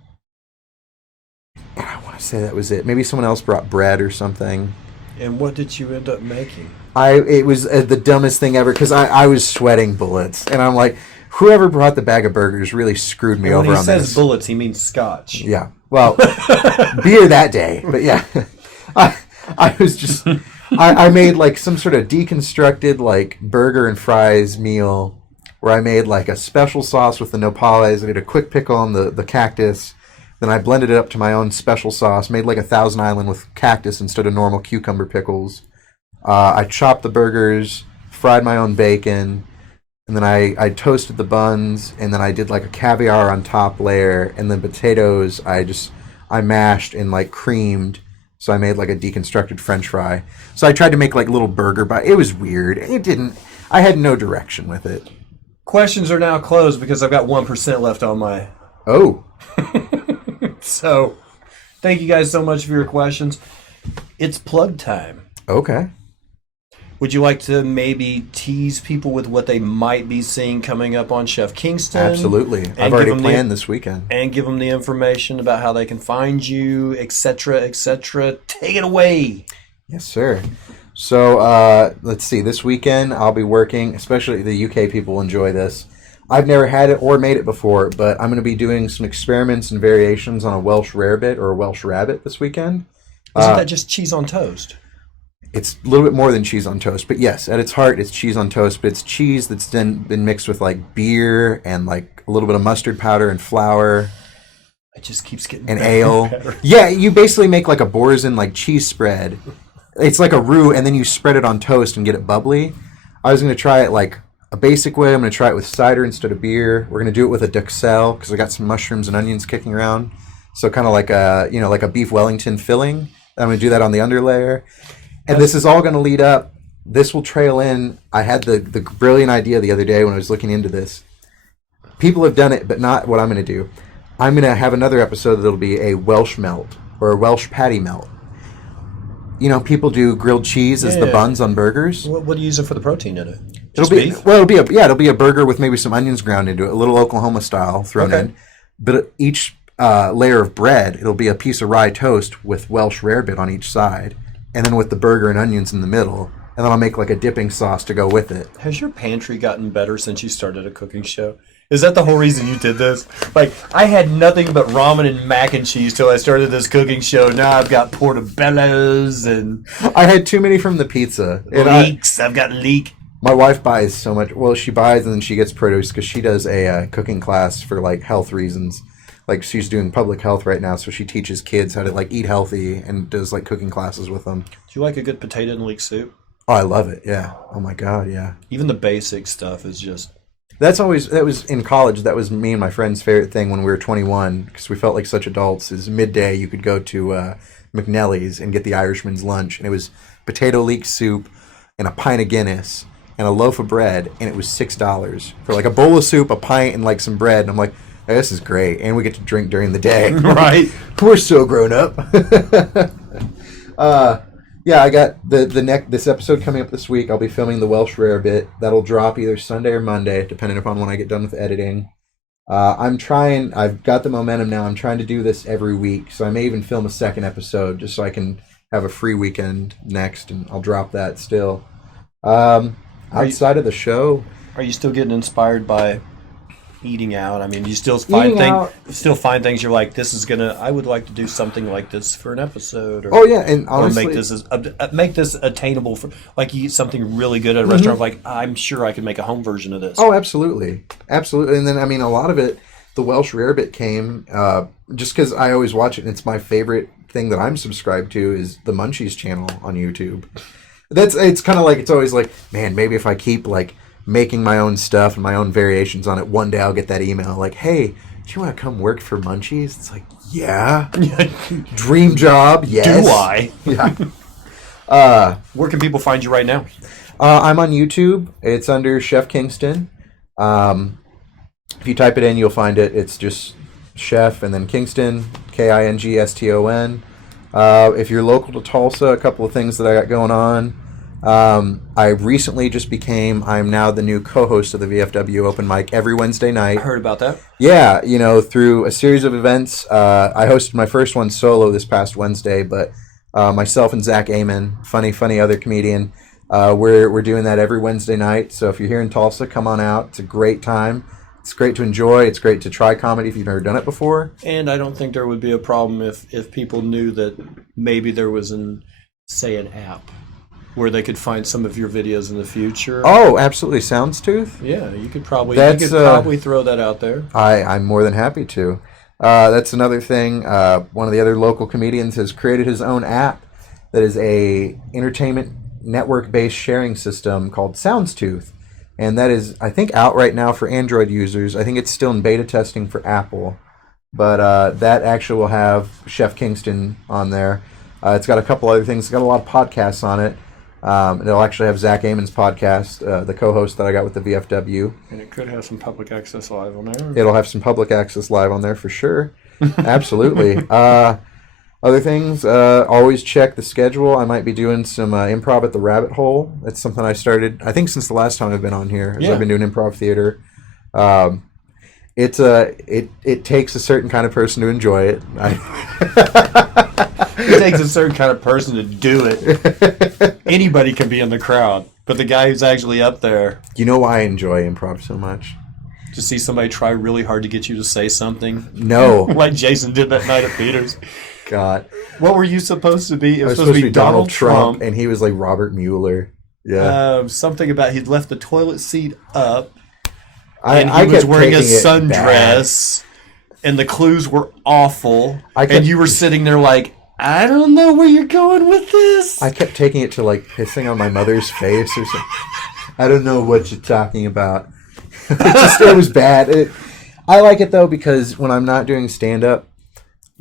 And I want to say that was it. Maybe someone else brought bread or something. And what did you end up making? It was the dumbest thing ever because I was sweating bullets. And I'm like, whoever brought the bag of burgers really screwed me over on this. When he says bullets, he means scotch. Yeah. Well, beer that day. But yeah, I was just... I made like some sort of deconstructed like burger and fries meal where I made like a special sauce with the nopales. I did a quick pickle on the cactus. Then I blended it up to my own special sauce, made like a Thousand Island with cactus instead of normal cucumber pickles. I chopped the burgers, fried my own bacon, and then I toasted the buns, and then I did like a caviar on top layer, and then potatoes I mashed and like creamed. So I made like a deconstructed French fry. So I tried to make like little burger bites. It was weird. I had no direction with it. Questions are now closed because I've got 1% left on my... Oh. So, thank you guys so much for your questions. It's plug time. Okay. Would you like to maybe tease people with what they might be seeing coming up on Chef Kingston? Absolutely. I've already planned this weekend. And give them the information about how they can find you, etc., etc. Take it away. Yes, sir. So, let's see. This weekend, I'll be working, especially the UK people will enjoy this. I've never had it or made it before, but I'm going to be doing some experiments and variations on a Welsh rarebit or a Welsh rabbit this weekend. Isn't that just cheese on toast? It's a little bit more than cheese on toast, but yes, at its heart, it's cheese on toast. But it's cheese that's then been mixed with like beer and like a little bit of mustard powder and flour. It just keeps getting and better ale. and better. Yeah, you basically make like a Bourdain like cheese spread. It's like a roux, and then you spread it on toast and get it bubbly. I was going to try it like a basic way. I'm going to try it with cider instead of beer. We're going to do it with a duxelle because I got some mushrooms and onions kicking around. So kind of like a like a beef Wellington filling. I'm going to do that on the underlayer. And this is all going to lead up. This will trail in. I had the brilliant idea the other day when I was looking into this. People have done it, but not what I'm going to do. I'm going to have another episode that'll be a Welsh melt or a Welsh patty melt. You know, people do grilled cheese as the buns on burgers. What do you use it for the protein in it? It'll be a burger with maybe some onions ground into it, a little Oklahoma style thrown in. But each layer of bread, it'll be a piece of rye toast with Welsh rarebit on each side, and then with the burger and onions in the middle. And then I'll make like a dipping sauce to go with it. Has your pantry gotten better since you started a cooking show? Is that the whole reason you did this? Like, I had nothing but ramen and mac and cheese till I started this cooking show. Now I've got portobellos and... I had too many from the pizza. Leeks. I've got leek. My wife buys so much. Well, she buys and then she gets produce because she does a cooking class for, like, health reasons. Like, she's doing public health right now, so she teaches kids how to, like, eat healthy and does, like, cooking classes with them. Do you like a good potato and leek soup? Oh, I love it, yeah. Oh, my God, yeah. Even the basic stuff is just... That was in college. That was me and my friend's favorite thing when we were 21 because we felt like such adults. Is midday you could go to McNelly's and get the Irishman's lunch, and it was potato leek soup and a pint of Guinness and a loaf of bread, and it was $6 for like a bowl of soup, a pint, and like some bread. And I'm like, oh, this is great, and we get to drink during the day. Right? We're so grown up. Yeah, I got this episode coming up this week. I'll be filming the Welsh rarebit. That'll drop either Sunday or Monday, depending upon when I get done with editing. I've got the momentum now. I'm trying to do this every week, so I may even film a second episode just so I can have a free weekend next, and I'll drop that still. Outside of the show... Are you still getting inspired by eating out? I mean, you still find things you're like, I would like to do something like this for an episode. Or, and honestly, or make this attainable for, like, you eat something really good at a restaurant. Like, I'm sure I could make a home version of this. Oh, absolutely. And then, I mean, a lot of it, the Welsh rarebit came just because I always watch it, and it's my favorite thing that I'm subscribed to is the Munchies channel on YouTube. It's kind of like, it's always like, man, maybe if I keep, like, making my own stuff and my own variations on it, one day I'll get that email like, hey, do you want to come work for Munchies? It's like, yeah. Dream job, yes. Do I? Yeah. Where can people find you right now? I'm on YouTube. It's under Chef Kingston. If you type it in, you'll find it. It's just Chef and then Kingston, Kingston. If you're local to Tulsa, a couple of things that I got going on. I recently just I'm now the new co-host of the VFW open mic every Wednesday night. I heard about that. Yeah, through a series of events. I hosted my first one solo this past Wednesday, but myself and Zach Amon, funny other comedian, we're doing that every Wednesday night. So if you're here in Tulsa, come on out. It's a great time. It's great to enjoy. It's great to try comedy if you've never done it before. And I don't think there would be a problem if people knew that maybe there was an app where they could find some of your videos in the future. Oh, absolutely. Soundstooth? Yeah, you could probably throw that out there. I'm more than happy to. That's another thing. One of the other local comedians has created his own app that is a entertainment network-based sharing system called Soundstooth. And that is, I think, out right now for Android users. I think it's still in beta testing for Apple. But that actually will have Chef Kingston on there. It's got a couple other things. It's got a lot of podcasts on it. It'll actually have Zach Amon's podcast, the co-host that I got with the VFW. And it could have some Public Access Live on there. It'll have some Public Access Live on there for sure. Absolutely. Other things, always check the schedule. I might be doing some improv at the Rabbit Hole. That's something I started, I think, since the last time I've been on here. I've been doing improv theater. It takes a certain kind of person to enjoy it. It takes a certain kind of person to do it. Anybody can be in the crowd, but the guy who's actually up there. You know why I enjoy improv so much? to see somebody try really hard to get you to say something? No. Like Jason did that night at Peter's. God. What were you supposed to be? It I was was supposed to be Donald Trump, and he was like Robert Mueller. Yeah. Something about he'd left the toilet seat up, I he was kept wearing a taking it sundress, and the clues were awful. I kept- and you were sitting there like, I don't know where you're going with this. I kept taking it to like pissing on my mother's face or something. I don't know what you're talking about. It was bad. I like it though because when I'm not doing stand-up,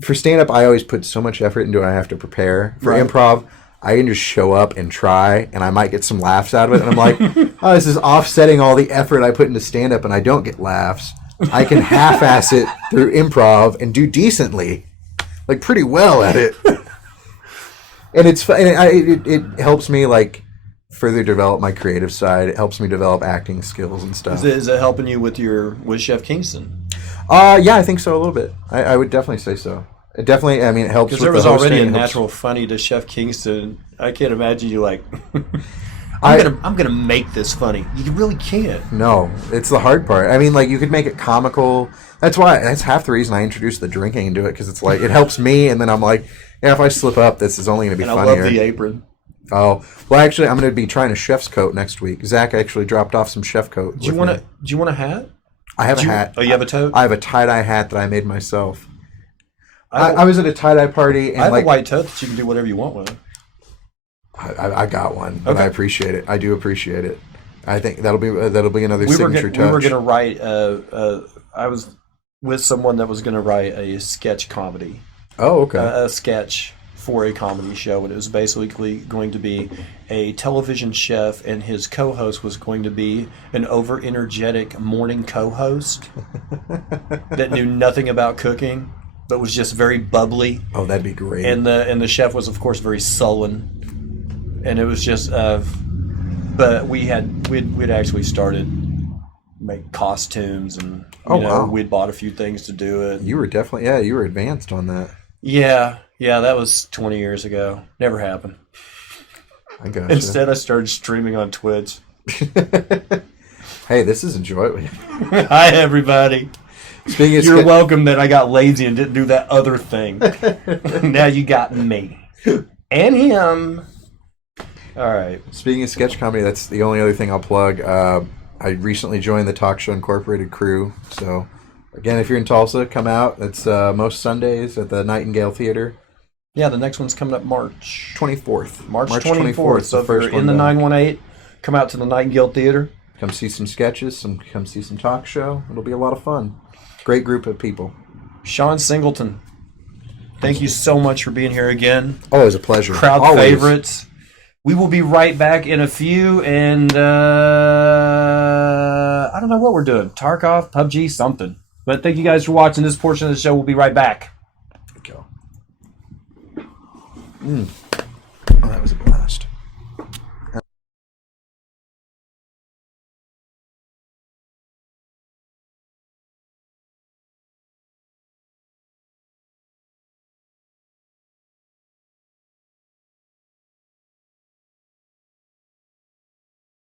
for stand-up I always put so much effort into it I have to prepare. For improv, I can just show up and try, and I might get some laughs out of it. And I'm like, oh, this is offsetting all the effort I put into stand-up, and I don't get laughs. I can half-ass it through improv and do decently, like pretty well at it. And it's fun. It helps me like further develop my creative side. It helps me develop acting skills and stuff. Is it helping you with Chef Kingston? Yeah, I think so a little bit. I would definitely say so. It definitely, I mean, it helps with Because there was the already a hosting. natural funny to Chef Kingston. I can't imagine you like, I'm gonna make this funny. You really can't. No, it's the hard part. I mean, like, you could make it comical. That's half the reason I introduced the drinking into it, because it's like, it helps me, and then I'm like, yeah, if I slip up, this is only going to be funnier. I love the apron. Oh, well, actually, I'm going to be trying a chef's coat next week. Zach actually dropped off some chef coat. Do you want a hat? I have a hat. Oh, you have a tote? I have a tie-dye hat that I made myself. I was at a tie-dye party. And I have a white tote that you can do whatever you want with. I got one, but I appreciate it. I do appreciate it. I think that'll be another signature touch. We were going to write. I was with someone that was going to write a sketch comedy. Oh, okay. A sketch for a comedy show, and it was basically going to be a television chef, and his co-host was going to be an over-energetic morning co-host that knew nothing about cooking, but was just very bubbly. Oh, that'd be great. And the chef was, of course, very sullen, and it was just. But we'd actually started make costumes, and wow. We'd bought a few things to do it. You were definitely you were advanced on that. Yeah, that was 20 years ago. Never happened. I gotcha. Instead, I started streaming on Twitch. Hey, this is enjoyable. Hi, everybody. You're welcome that I got lazy and didn't do that other thing. Now you got me. And him. All right. Speaking of sketch comedy, that's the only other thing I'll plug. I recently joined the Talk Show Incorporated crew. So, again, if you're in Tulsa, come out. It's most Sundays at the Nightingale Theater. Yeah, the next one's coming up March 24th. March 24th. So if you're in the 918, come out to the Nightingale Theater. Come see some sketches. Come see some talk show. It'll be a lot of fun. Great group of people. Shawn Singleton, thank you so much for being here again. Always a pleasure. Crowd Always. favorites. We will be right back in a few, and I don't know what we're doing. Tarkov, PUBG, something. But thank you guys for watching this portion of the show. We'll be right back. Go. Oh, that was a blast.